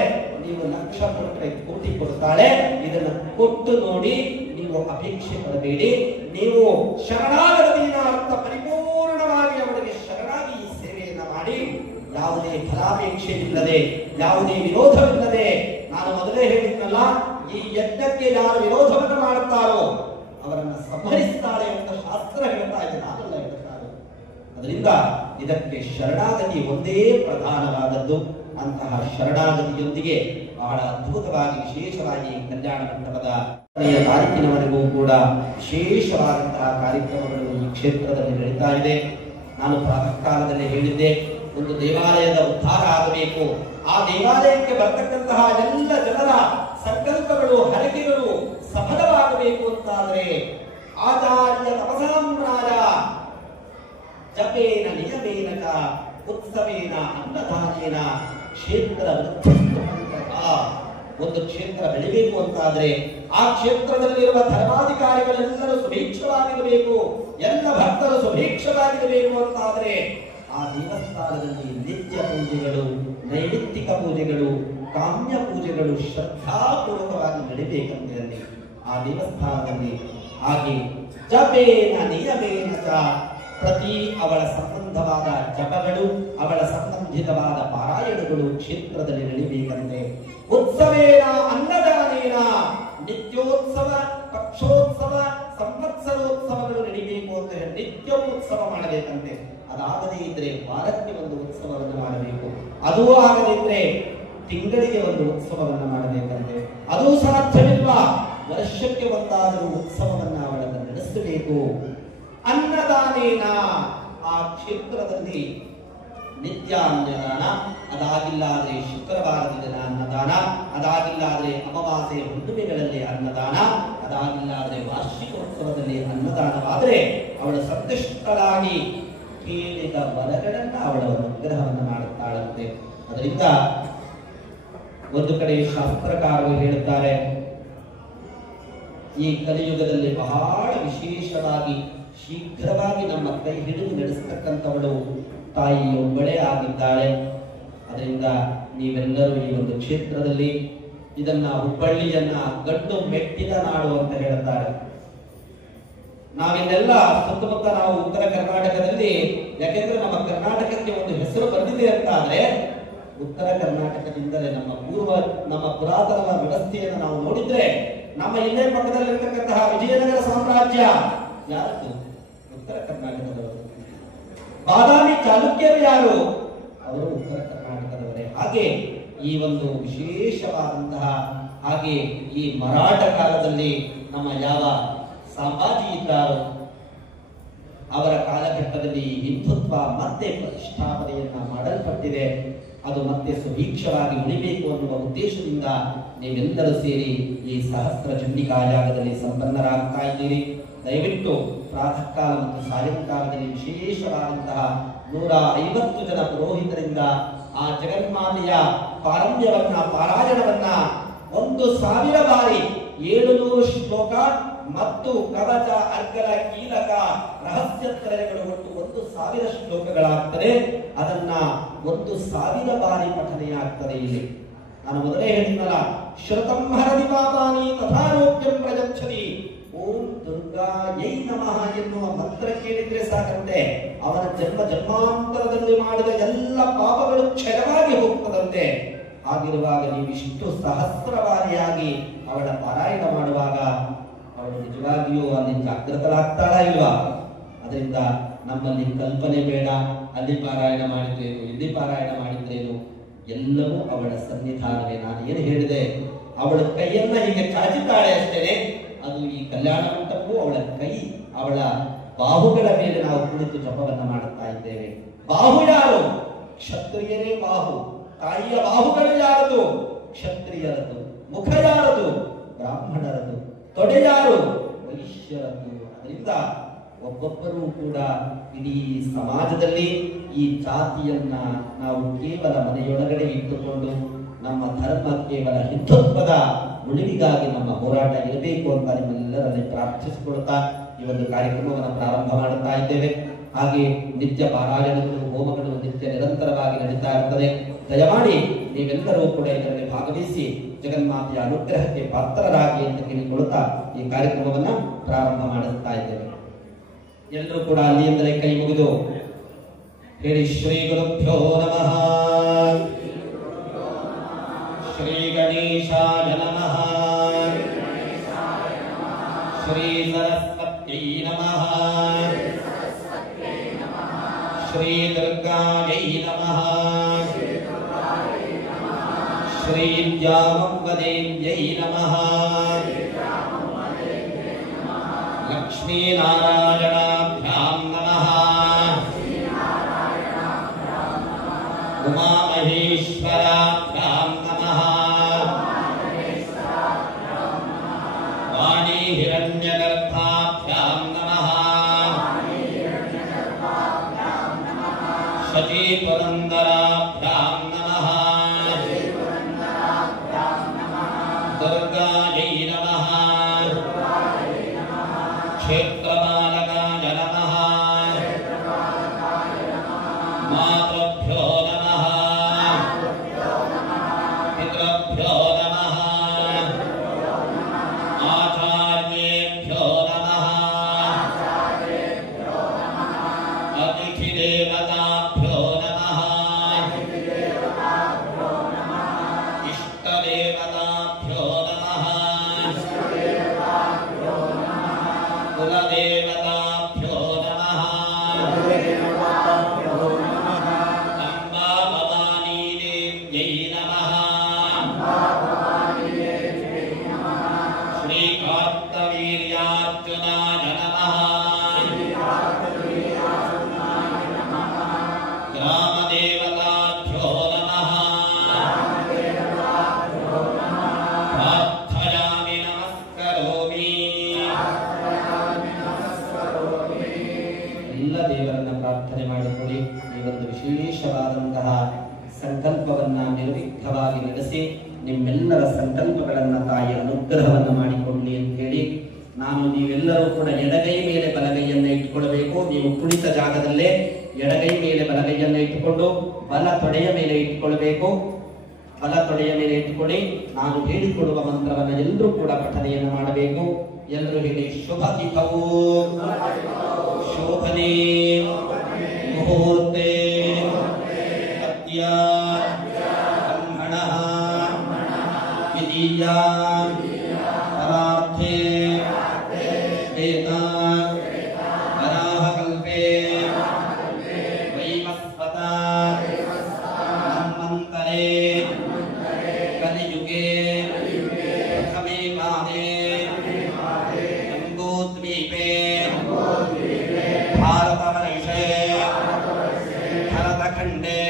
ನೀವು ಲಕ್ಷ ಕೊಟ್ಟರೆ ಕೋಟಿ ಕೊಡ್ತಾಳೆ. ಇದನ್ನ ಕೊಟ್ಟು ನೋಡಿ, ನೀವು ಅಪೇಕ್ಷೆ ಪಡಬೇಡಿ. ನೀವು ಶರಣಾಗತಿಯ ಅರ್ಥ ಪರಿಪೂರ್ಣವಾಗಿ ಅವರಿಗೆ ಶರಣಾಗಿ ಈ ಸೇವೆಯನ್ನ ಮಾಡಿ, ಯಾವುದೇ ಫಲಾಪೇಕ್ಷೆ ಇಲ್ಲದೆ, ಯಾವುದೇ ವಿರೋಧವಿಲ್ಲದೆ, ನಾನು ಮೊದಲೇ ಹೇಳಿದ್ನಲ್ಲ, ಈ ಯಜ್ಞಕ್ಕೆ ಯಾರು ವಿರೋಧವನ್ನು ಮಾಡುತ್ತಾರೋ ಅವರನ್ನು ಸಂಹರಿಸ್ತಾಳೆ ಅಂತ ಶಾಸ್ತ್ರ ಹೇಳ್ತಾ ಇದೆ, ನಾನೆಲ್ಲ ಹೇಳ್ತಾರೆ. ಅದರಿಂದ ಇದಕ್ಕೆ ಶರಣಾಗತಿ ಒಂದೇ ಪ್ರಧಾನವಾದದ್ದು. ಅಂತಹ ಶರಣಾಗತಿಯೊಂದಿಗೆ ಬಹಳ ಅದ್ಭುತವಾಗಿ ವಿಶೇಷವಾಗಿ ಕಲ್ಯಾಣ ಮಂಟಪದ ತಾರೀಕಿನವರೆಗೂ ಕೂಡ ವಿಶೇಷವಾದಂತಹ ಕಾರ್ಯಕ್ರಮಗಳು ಈ ಕ್ಷೇತ್ರದಲ್ಲಿ ನಡೀತಾ ಇದೆ. ನಾನು ಪ್ರಾತಃ ಕಾಲದಲ್ಲಿ ಹೇಳಿದ್ದೆ, ಒಂದು ದೇವಾಲಯದ ಉದ್ಧಾರ ಆಗಬೇಕು, ಆ ದೇವಾಲಯಕ್ಕೆ ಬರ್ತಕ್ಕಂತಹ ಎಲ್ಲ ಜನರ ಸಂಕಲ್ಪಗಳು, ಹರಕೆಗಳು ಸಫಲವಾಗಬೇಕು ಅಂತಾದರೆ ಆಚಾರ್ಯ ತಪಸಾಮ್ರಾಜ ಜಪೇನ ನಿಯಮೇನ ಚ ಉತ್ಸವೇನ ಅನ್ನದಾನೇನ ಕ್ಷೇತ್ರ ಒಂದು ಕ್ಷೇತ್ರ ಬೆಳಿಬೇಕು ಅಂತಾದ್ರೆ ಆ ಕ್ಷೇತ್ರದಲ್ಲಿರುವ ಧರ್ಮಾಧಿಕಾರಿಗಳೆಲ್ಲರೂ ಸುಭೀಕ್ಷವಾಗಿರಬೇಕು, ಎಲ್ಲ ಭಕ್ತರು ಸುಭೀಕ್ಷವಾಗಿರಬೇಕು ಅಂತಾದ್ರೆ ಆ ದೇವಸ್ಥಾನದಲ್ಲಿ ನಿತ್ಯ ಪೂಜೆಗಳು, ನೈಮಿತ್ತಿಕ ಪೂಜೆಗಳು, ಕಾಮ್ಯ ಪೂಜೆಗಳು ಶ್ರದ್ಧಾಪೂರ್ವಕವಾಗಿ ನಡೀಬೇಕಂತೆ ಅಲ್ಲಿ ಆ ದೇವಸ್ಥಾನದಲ್ಲಿ. ಹಾಗೆ ಜಪೇನ ನಿಯಮೇನ ಚ ಪ್ರತಿ ಅವಳ ಸಂಬಂಧವಾದ ಜಪಗಳು, ಅವಳ ಸಂಬಂಧಿತವಾದ ಪಾರಾಯಣಗಳು ಕ್ಷೇತ್ರದಲ್ಲಿ ನಡೀಬೇಕಂತೆ. ಉತ್ಸವೇನ ಅನ್ನದಾನೇನ ನಿತ್ಯೋತ್ಸವ, ಪಕ್ಷೋತ್ಸವ, ಸಂವತ್ಸರೋತ್ಸವಗಳು ನಡೀಬೇಕು ಅಂತ ಹೇಳಿ ನಿತ್ಯ ಉತ್ಸವ ಮಾಡಬೇಕಂತೆ. ಅದಾಗದೇ ಇದ್ರೆ ವಾರಕ್ಕೆ ಒಂದು ಉತ್ಸವವನ್ನು ಮಾಡಬೇಕು, ಅದೂ ಆಗದಿದ್ರೆ ತಿಂಗಳಿಗೆ ಒಂದು ಉತ್ಸವವನ್ನು ಮಾಡಬೇಕಂತೆ. ಅದು ಸಾಧ್ಯವಿಲ್ವಾ, ವರ್ಷಕ್ಕೆ ಒಂದಾದರೂ ಉತ್ಸವವನ್ನು ಅವಳನ್ನು ನಡೆಸಬೇಕು. ಅನ್ನದಾನೇನ ಆ ಕ್ಷೇತ್ರದಲ್ಲಿ ನಿತ್ಯ ಅನ್ನದಾನ, ಅದಾಗಿಲ್ಲಾದ್ರೆ ಶುಕ್ರವಾರದ ದಿನ ಅನ್ನದಾನ, ಅದಾಗಿಲ್ಲಾದ್ರೆ ಅಮಾವಾಸ್ಯೆ ಹುಣ್ಣಿಮೆಗಳಲ್ಲಿ ಅನ್ನದಾನ, ಅದಾಗಿಲ್ಲಾದ್ರೆ ವಾರ್ಷಿಕೋತ್ಸವದಲ್ಲಿ ಅನ್ನದಾನವಾದರೆ ಅವಳು ಸಂತುಷ್ಟಳಾಗಿ ಕೇಳಿದ ವರಗಳನ್ನ ಅವಳ ಅನುಗ್ರಹವನ್ನು ಮಾಡುತ್ತಾಳಂತೆ. ಅದರಿಂದ ಒಂದು ಕಡೆ ಶಾಸ್ತ್ರಕಾರರು ಹೇಳುತ್ತಾರೆ, ಈ ಕಲಿಯುಗದಲ್ಲಿ ಬಹಳ ವಿಶೇಷವಾಗಿ ಶೀಘ್ರವಾಗಿ ನಮ್ಮ ಕೈ ಹಿಡಿದು ನಡೆಸತಕ್ಕಂಥವಳು ತಾಯಿಯೊಬ್ಬಳೇ ಆಗಿದ್ದಾಳೆ. ಅದರಿಂದ ನೀವೆಲ್ಲರೂ ಈ ಒಂದು ಕ್ಷೇತ್ರದಲ್ಲಿ ಇದನ್ನ ಹುಬ್ಬಳ್ಳಿಯನ್ನ ಗಂಡು ಮೆಟ್ಟಿದ ನಾಡು ಅಂತ ಹೇಳುತ್ತಾರೆ. ನಾವಿನ್ನೆಲ್ಲ ಸುತ್ತಮುತ್ತ ನಾವು ಉತ್ತರ ಕರ್ನಾಟಕದಲ್ಲಿ, ಯಾಕೆಂದ್ರೆ ನಮ್ಮ ಕರ್ನಾಟಕಕ್ಕೆ ಒಂದು ಹೆಸರು ಬಂದಿದೆ ಅಂತ ಆದ್ರೆ ಉತ್ತರ ಕರ್ನಾಟಕದಿಂದಲೇ ನಮ್ಮ ಪುರಾತನ ವ್ಯವಸ್ಥೆಯನ್ನು ನಾವು ನೋಡಿದ್ರೆ, ನಮ್ಮ ಇಲ್ಲೇ ಪಕ್ಕದಲ್ಲಿರ್ತಕ್ಕಂತಹ ವಿಜಯನಗರ ಸಾಮ್ರಾಜ್ಯ ಯಾರದ್ದು? ಉತ್ತರ ಕರ್ನಾಟಕದವರು. ಬಾದಾಮಿ ಚಾಲುಕ್ಯರು ಯಾರು? ಅವರು ಉತ್ತರ ಕರ್ನಾಟಕದವರೇ. ಹಾಗೆ ಈ ಒಂದು ವಿಶೇಷವಾದಂತಹ ಹಾಗೆ ಈ ಮರಾಠ ಕಾಲದಲ್ಲಿ ನಮ್ಮ ಯಾವ ಸಂಭಾಜಿ ಇದ್ದಾರೋ ಅವರ ಕಾಲಘಟ್ಟದಲ್ಲಿ ಹಿಂದುತ್ವ ಮತ್ತೆ ಪ್ರತಿಷ್ಠಾಪನೆಯನ್ನ ಮಾಡಲ್ಪಟ್ಟಿದೆ. ಅದು ಮತ್ತೆ ಸುಭೀಕ್ಷವಾಗಿ ಉಳಿಬೇಕು ಅನ್ನುವ ಉದ್ದೇಶದಿಂದ ನೀವೆಲ್ಲರೂ ಸೇರಿ ಈ ಸಹಸ್ರ ಚಂಡಿಕಾ ಯಾಗದಲ್ಲಿ ಸಂಪನ್ನರಾಗ್ತಾ ಇದ್ದೀರಿ. ದಯವಿಟ್ಟು ಪ್ರಾತಃ ಕಾಲ ಮತ್ತು ಸಾಯಂಕಾಲದಲ್ಲಿ ವಿಶೇಷವಾದಂತಹ 150 ಜನ ಪುರೋಹಿತರಿಂದ ಆ ಜಗನ್ಮಾತೆಯ ಪಾರಮ್ಯವನ್ನ ಪಾರಾಯಣವನ್ನ 1000 ಬಾರಿ 700 ಶ್ಲೋಕ ಮತ್ತು ಕವಚ ಅರ್ಗಲ ಕೀಲಕ ರಹಸ್ಯತ್ರಯಗಳು ಒಟ್ಟು 1000 ಶ್ಲೋಕಗಳಾಗ್ತದೆ. ಅದನ್ನ 1000 ಬಾರಿ ಪಠನೆಯಾಗ್ತದೆ. ಇಲ್ಲಿ ನಾನು ಮೊದಲೇ ಹೇಳಿದ್ನಲ್ಲ, ಶ್ರುತಂ ಹರದಿ ಪಾಪಾನಿ ತಥಾರೋಗ್ಯಂ ಪ್ರಯಚ್ಛತಿ. ಓಂ ದುರ್ಗಾಯೈ ನಮಃ ಎನ್ನುವ ಮಂತ್ರ ಕೇಳಿದ್ರೆ ಸಾಕಂತೆ ಅವನ ಜನ್ಮಾಂತರದಲ್ಲಿ ಮಾಡಿದ ಎಲ್ಲ ಪಾಪಗಳು ಕ್ಷಯವಾಗಿ ಹೋಗ್ತದಂತೆ. ಹಾಗಿರುವಾಗ ನೀವಿಷ್ಟು ಸಹಸ್ರವಾರಿಯಾಗಿ ಅವಳ ಪಾರಾಯಣ ಮಾಡುವಾಗ ಅವಳು ನಿಜವಾಗಿಯೂ ಅಲ್ಲಿ ಜಾಗೃತರಾಗ್ತಾಳ ಇಲ್ವಾ? ಅದರಿಂದ ನಮ್ಮಲ್ಲಿ ಕಲ್ಪನೆ ಬೇಡ, ಅಲ್ಲಿ ಪಾರಾಯಣ ಮಾಡಿದ್ರೇನು, ಇಲ್ಲಿ ಪಾರಾಯಣ ಮಾಡಿದ್ರೇನು, ಎಲ್ಲವೂ ಅವಳ ಸನ್ನಿಧಾನವೇ. ನಾನು ಏನು ಹೇಳಿದೆ, ಅವಳ ಕೈಯನ್ನ ಹೀಗೆ ಚಾಚಿದ್ದಾಳೆ ಅಷ್ಟೇನೆ. ಅದು ಈ ಕಲ್ಯಾಣ ಮಂಟಪವು ಅವಳ ಕೈ, ಅವಳ ಬಾಹುಗಳ ಮೇಲೆ ನಾವು ಕುಳಿತು ಜಪವನ್ನ ಮಾಡುತ್ತಾ ಇದ್ದೇವೆ. ಬಾಹು ಯಾರು? ಕ್ಷತ್ರಿಯರೇ ಬಾಹು. ತಾಯಿಯ ಬಾಹುಗಳು ಯಾರದು? ಕ್ಷತ್ರಿಯರದು. ಮುಖ ಯಾರದು? ಬ್ರಾಹ್ಮಣರದು. ತೊಡೆ ಯಾರು? ವೈಶ್ಯರದು. ಅದರಿಂದ ಒಬ್ಬೊಬ್ಬರೂ ಕೂಡ ಇಡೀ ಸಮಾಜದಲ್ಲಿ ಈ ಜಾತಿಯನ್ನ ನಾವು ಕೇವಲ ಮನೆಯೊಳಗಡೆ ಇಟ್ಟುಕೊಂಡು ನಮ್ಮ ಧರ್ಮ ಕೇವಲ ಹಿಂದುತ್ವದ ಉಳಿವಿಗಾಗಿ ನಮ್ಮ ಹೋರಾಟ ಇರಬೇಕು ಅಂತ ನಿಮ್ಮೆಲ್ಲರಲ್ಲಿ ಪ್ರಾರ್ಥಿಸಿಕೊಳ್ತಾ ಈ ಒಂದು ಕಾರ್ಯಕ್ರಮವನ್ನು ಪ್ರಾರಂಭ ಮಾಡುತ್ತಾ ಇದ್ದೇವೆ. ಹಾಗೆ ನಿತ್ಯ ಪಾರಾಯಣಗಳು, ಹೋಮಗಳು ನಿತ್ಯ ನಿರಂತರವಾಗಿ ನಡೀತಾ ಇರ್ತದೆ. ದಯಮಾಡಿ ನೀವೆಲ್ಲರೂ ಕೂಡ ಇದರಲ್ಲಿ ಭಾಗವಹಿಸಿ ಜಗನ್ಮಾತೆಯ ಅನುಗ್ರಹಕ್ಕೆ ಪಾತ್ರರಾಗಿ ಅಂತ ಕೇಳಿಕೊಳ್ಳುತ್ತಾ ಈ ಕಾರ್ಯಕ್ರಮವನ್ನ ಪ್ರಾರಂಭ ಮಾಡುತ್ತಾ ಇದ್ದೇವೆ. ಎಲ್ಲರೂ ಕೂಡ ಅಲ್ಲಿಂದಲೇ ಕೈ ಮುಗಿದು ಹೇಳಿ: ಶ್ರೀ ಗುರುಭ್ಯೋ ನಮಃ, ಶ್ರೀ ಗಣೇಶಾಯ ನಮಃ, ಶ್ರೀ ಸರಸ್ವತ್ಯೈ ನಮಃ, ಶ್ರೀ ದುರ್ಗಾಯೈ ನಮಃ, ಶ್ರೀ ದ್ಯಾಮವ್ವದೇವ್ಯೈ ನಮಃ, ಲಕ್ಷ್ಮೀನಾರಾಯಣಾಭ್ಯಾಂ ನಮಃ, ಉಮಾಮಹೇಶ್ವರಾಭ್ಯಾಂ ನಮಃ, ವಾಣಿ ಹಿರಣ್ಯಗರ್ಭಾಭ್ಯಾಂ ನಮಃ, ಶಚೀ ಪುರಂದರಾಭ್ಯಾಂ ನಮಃ, ದುರ್ಗಾಯೈ ನಮಃ, ಕ್ಷೇತ್ರಪಾಲಕಾಯ ನಮಃ, ಮಾತೃಭ್ಯೋ ನಮಃ, ಪಿತೃಭ್ಯೋ ನಮಃ, ಆಚಾರ್ಯೇಭ್ಯೋ ನಮಃ, ಅತಿಥಿದೇವತಾಭ್ಯೋ ನಮಃ, ಇಷ್ಟದೇವತಾಭ್ಯೋ ನಮಃ, ಕುಲದೇವತಾಭ್ಯೋ ನಮಃ, ಅಂಬಾ ಭವಾನಿ ದೇವ್ಯೈ ನಮಃ, ಶ್ರೀ ಕಾರ್ತವೀರ್ಯಾರ್ಜುನಾಯ ನಮಃ, ಗ್ರಾಮದೇವತಾಭ್ಯೋ ನಮಃ, ಪ್ರಾರ್ಥಯಾಮಿ ನಮಸ್ಕರೋಮಿ. ಎಲ್ಲ ದೇವರನ್ನ ಪ್ರಾರ್ಥನೆ ಮಾಡಿಕೊಳ್ಳಿ. ಈ ಒಂದು ವಿಶೇಷವಾದಂತಹ ಸಂಕಲ್ಪವನ್ನ ನಿರ್ವಿಘ್ನವಾಗಿ ನಡೆಸಿ ನಿಮ್ಮೆಲ್ಲರ ಸಂಕಲ್ಪಗಳನ್ನ ತಾಯಿ ಅನುಗ್ರಹವನ್ನ ಮಾಡಿಕೊಳ್ಳಿ ಅಂತ ಹೇಳಿ ನಾನು ನೀವೆಲ್ಲರೂ ಕೂಡ ಎಡಗೈ ಮೇಲೆ ಬಲಗೈಯನ್ನ ಇಟ್ಟುಕೊಳ್ಳಬೇಕು. ನೀವು ಕುಳಿತ ಜಾಗದಲ್ಲೇ ಎಡಗೈ ಮೇಲೆ ಬಲಗೈಯನ್ನ ಇಟ್ಟುಕೊಂಡು ಬಲ ತೊಡೆಯ ಮೇಲೆ ಇಟ್ಟುಕೊಳ್ಬೇಕು. ಬಲ ತೊಡೆಯ ಮೇಲೆ ಇಟ್ಟುಕೊಳ್ಳಿ. ನಾನು ಹೇಳಿಕೊಳ್ಳುವ ಮಂತ್ರವನ್ನ ಎಲ್ಲರೂ ಕೂಡ ಪಠನೆಯನ್ನು ಮಾಡಬೇಕು. ಎಲ್ಲರೂ ಹೇಳಿ: ಶುಭ ತಿಥೌ ಶೋಭನೆ ಮುಹೂರ್ತೆ ಅದ್ಯ ಬ್ರಹ್ಮಣಃ ವಿಧಿಯಾ ಪರಾರ್ಥೇ ಶ್ವೇತಾ भारतवर्षे भरतखण्डे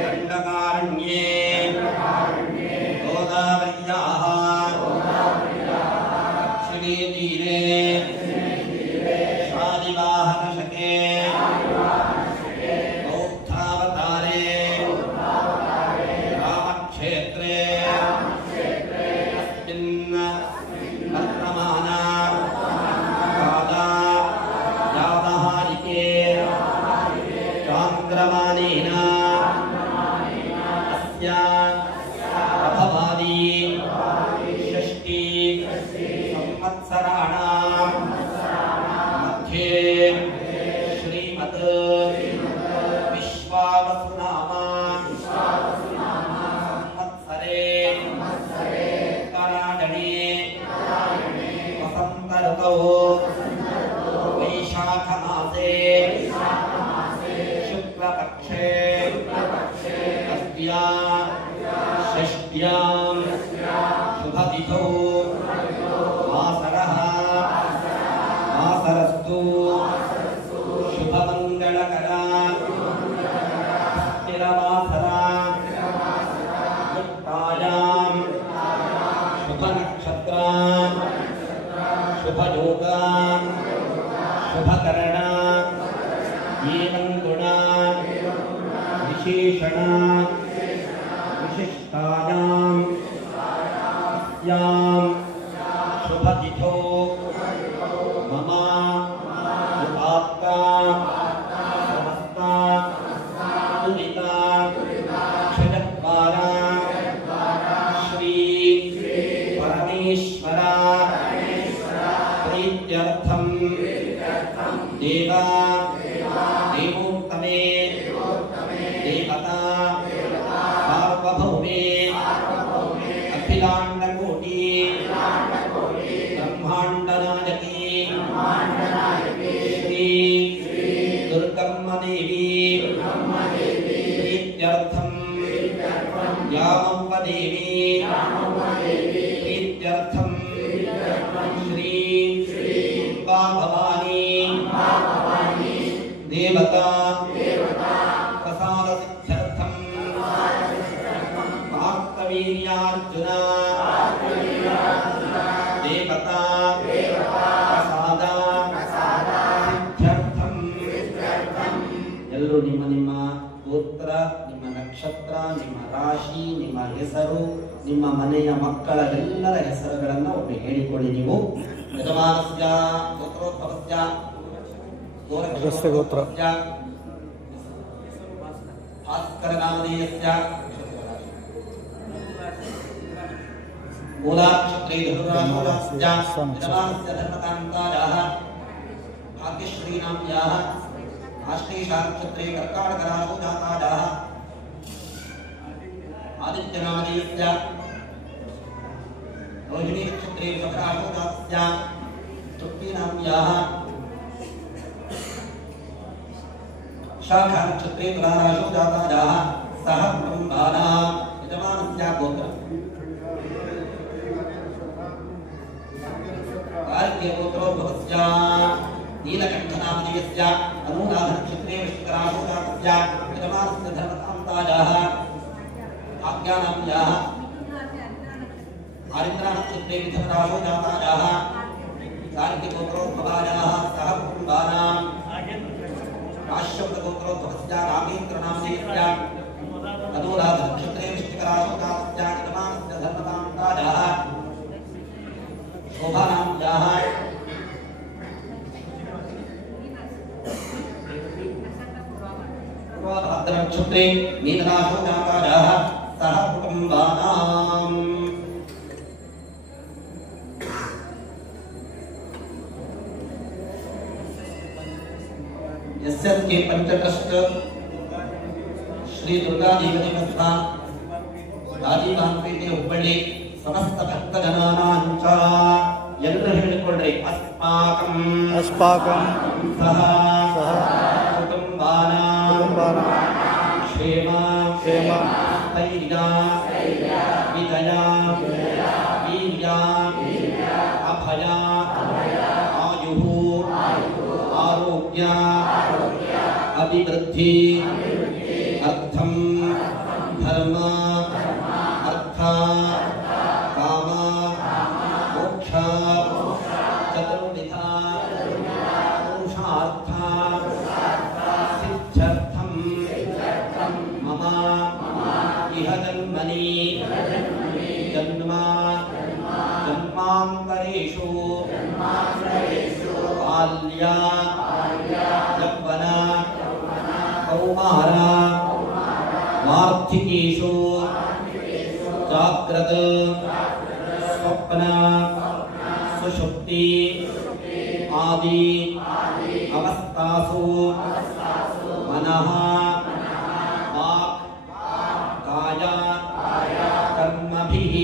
दण्डकारण्ये गोदावर्याः दक्षिणे तीरे शालिवाहनशके बौद्धावतारे रामक्षेत्रे अस्मिन् वर्तमाना काला यावहारिके चान्द्रमानेन अस्य अभवादि षष्टि संवत्सराणां मध्ये श्रीमत् विश्वावसुनाम संवत्सरे उत्तरायणे वसन्त ऋतौ वैशाखमासे शुक्लपक्षे तस्या षष्ट्यां शुभतिथौ वासरः वासरस्तु शुभमङ्गलकरा स्थिरवासरा युक्तायां शुभनक्षत्रा शुभयोगा शुभकरणा एवं गुणा विशेषण विशिष्टायां अस्यां शुभतिथौ मम उपात्ता समस्ता तुलिता क्षयद्वारा श्री परमेश्वर प्रीत्यर्थं देवा देवोत्तमे देवता सार्वभौमे अखिलाण्डकोटि ब्रह्माण्डनायकी श्री दुर्गम्मा देवी प्रीत्यर्थं यामम्ब देवी प्रीत्यर्थं श्री दुर्गा भवानी देवता प्रसाद सिद्ध्यर्थं कार्तवीर्यार्जुन देवता प्रसाद सिद्ध्यर्थं ಎಲ್ಲರೂ ನಿಮ್ಮ ಗೋತ್ರ ನಿಮ್ಮ ನಕ್ಷತ್ರ ನಿಮ್ಮ ರಾಶಿ ನಿಮ್ಮ ಹೆಸರು ನಿಮ್ಮ ಮನೆಯ ಮಕ್ಕಳ ಎಲ್ಲರ ಹೆಸರುಗಳನ್ನು ಒಮ್ಮೆ ಹೇಳಿಕೊಳ್ಳಿ. ನೀವು ಯಜಮಾನಸ್ಯ ಗೋತ್ರೋದ್ಭವಸ್ಯ ಅಗಸ್ತ್ಯ ಗೋತ್ರ ಭಾಸ್ಕರನಾಮಧೇಯಸ್ಯ ಮೂಲಾಕ್ಷತ್ರೇ ಧನುರಾಶೋರಾಸ್ಯ ಯಜಮಾನಸ್ಯ ಧರ್ಮಕಾಂತಾಯಾಃ ಭಾಗ್ಯಶ್ರೀನಾಮ್ಯಾಃ ಆಶ್ಲೇಷಾಕ್ಷತ್ರೇ ಕರ್ಕಾಟಕರಾಶೋಜಾತಾಯಾಃ ಆದಿತ್ಯನಾಮಧೇಯಸ್ಯ ರೋಹಿಣೀ ನಕ್ಷತ್ರೇ ವೃಷಭರಾಶೋಜಾತಸ್ಯ ತೃಪ್ತಿನಾಮ್ಯಾಃ शाखा नक्षत्रे तुलाराशो जातायाः सह कुटुम्बानां यजमानस्य गोत्र कार्त्य गोत्रोद्भवस्य नीलकण्ठनामधेयस्य अनुराधा नक्षत्रे वृश्चिकराशो जातस्य यजमानस्य धर्मकान्तायाः आज्ञानाम्याः आरिन्द्रा नक्षत्रे मिथुनराशो जातायाः कार्त्य गोत्रोद्भवायाः सह कुटुम्बानां काश्यपगोत्रोद्भवस्य रामेन्द्रनामधेयस्य अनुराधा नक्षत्रे वृश्चिकराशो जातस्य यजमानस्य धर्मकान्तायाः शोभानाम्याः पूर्वभाद्र नक्षत्रे मीनराशो जातायाः सह कुटुम्बानाम् यस्यत्के पंचट्रस्ट श्री दुर्गा देवी देवस्थान राजीवानपेटे हुब्बಳ್ಳಿ समस्त भक्तजनानांच ಎಲ್ಲರೂ ಹೇಳಿಕೊಳ್ಳ್ರಿ ಅಸ್ಮಾಕಂ ಸಹ ಕುಟುಂಬಾನಾಂ ಕ್ಷೇಮ ಸ್ಥೈರ್ಯ ವಿಜಯ ವೀರ್ಯ ಅಭಯ ಆಯುಃ ಆರೋಗ್ಯ आरोग्य अभिवृद्धि अर्थम धर्म अर्थ काम मोक्ष चतुर्विध पुरुषार्थ सिद्ध्यर्थम मम इह जन्मनि जन्म जन्मान्तरेषु बाल्य यौवन कौमार वार्धिकेषु जाग्रत स्वप्न सुषुप्ति आदि अवस्थासु मनः वाक् काय कर्मभिः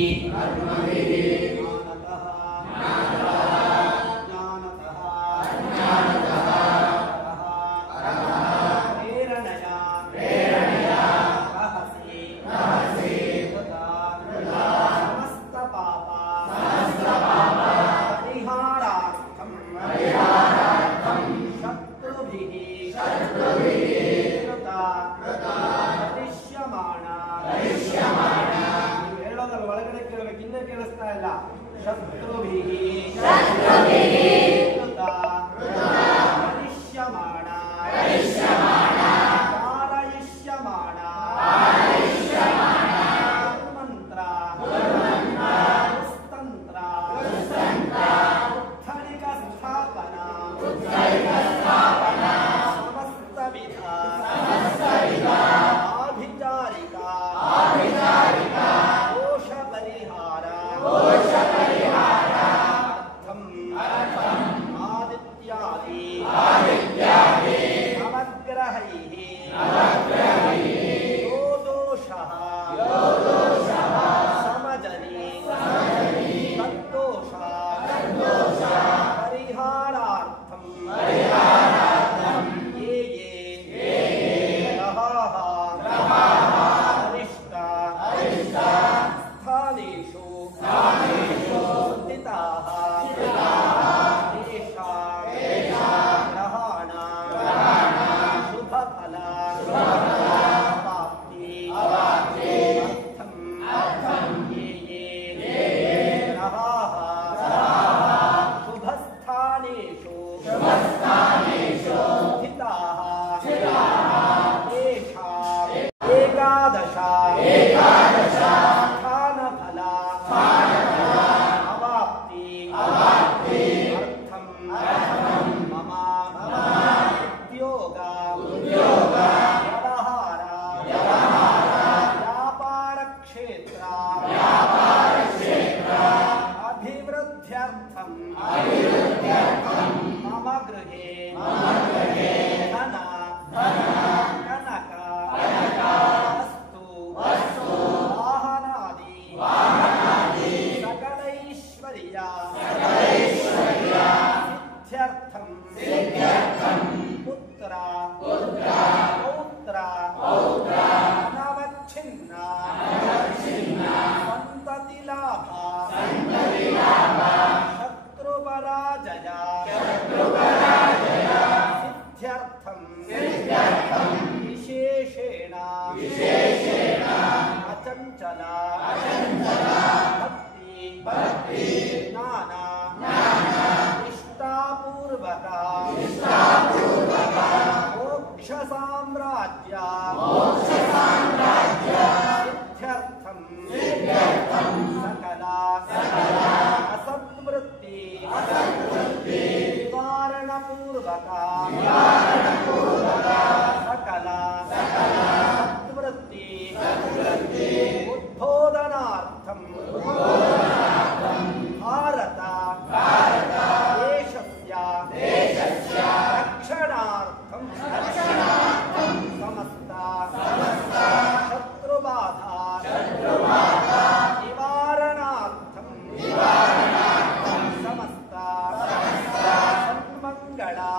मंगला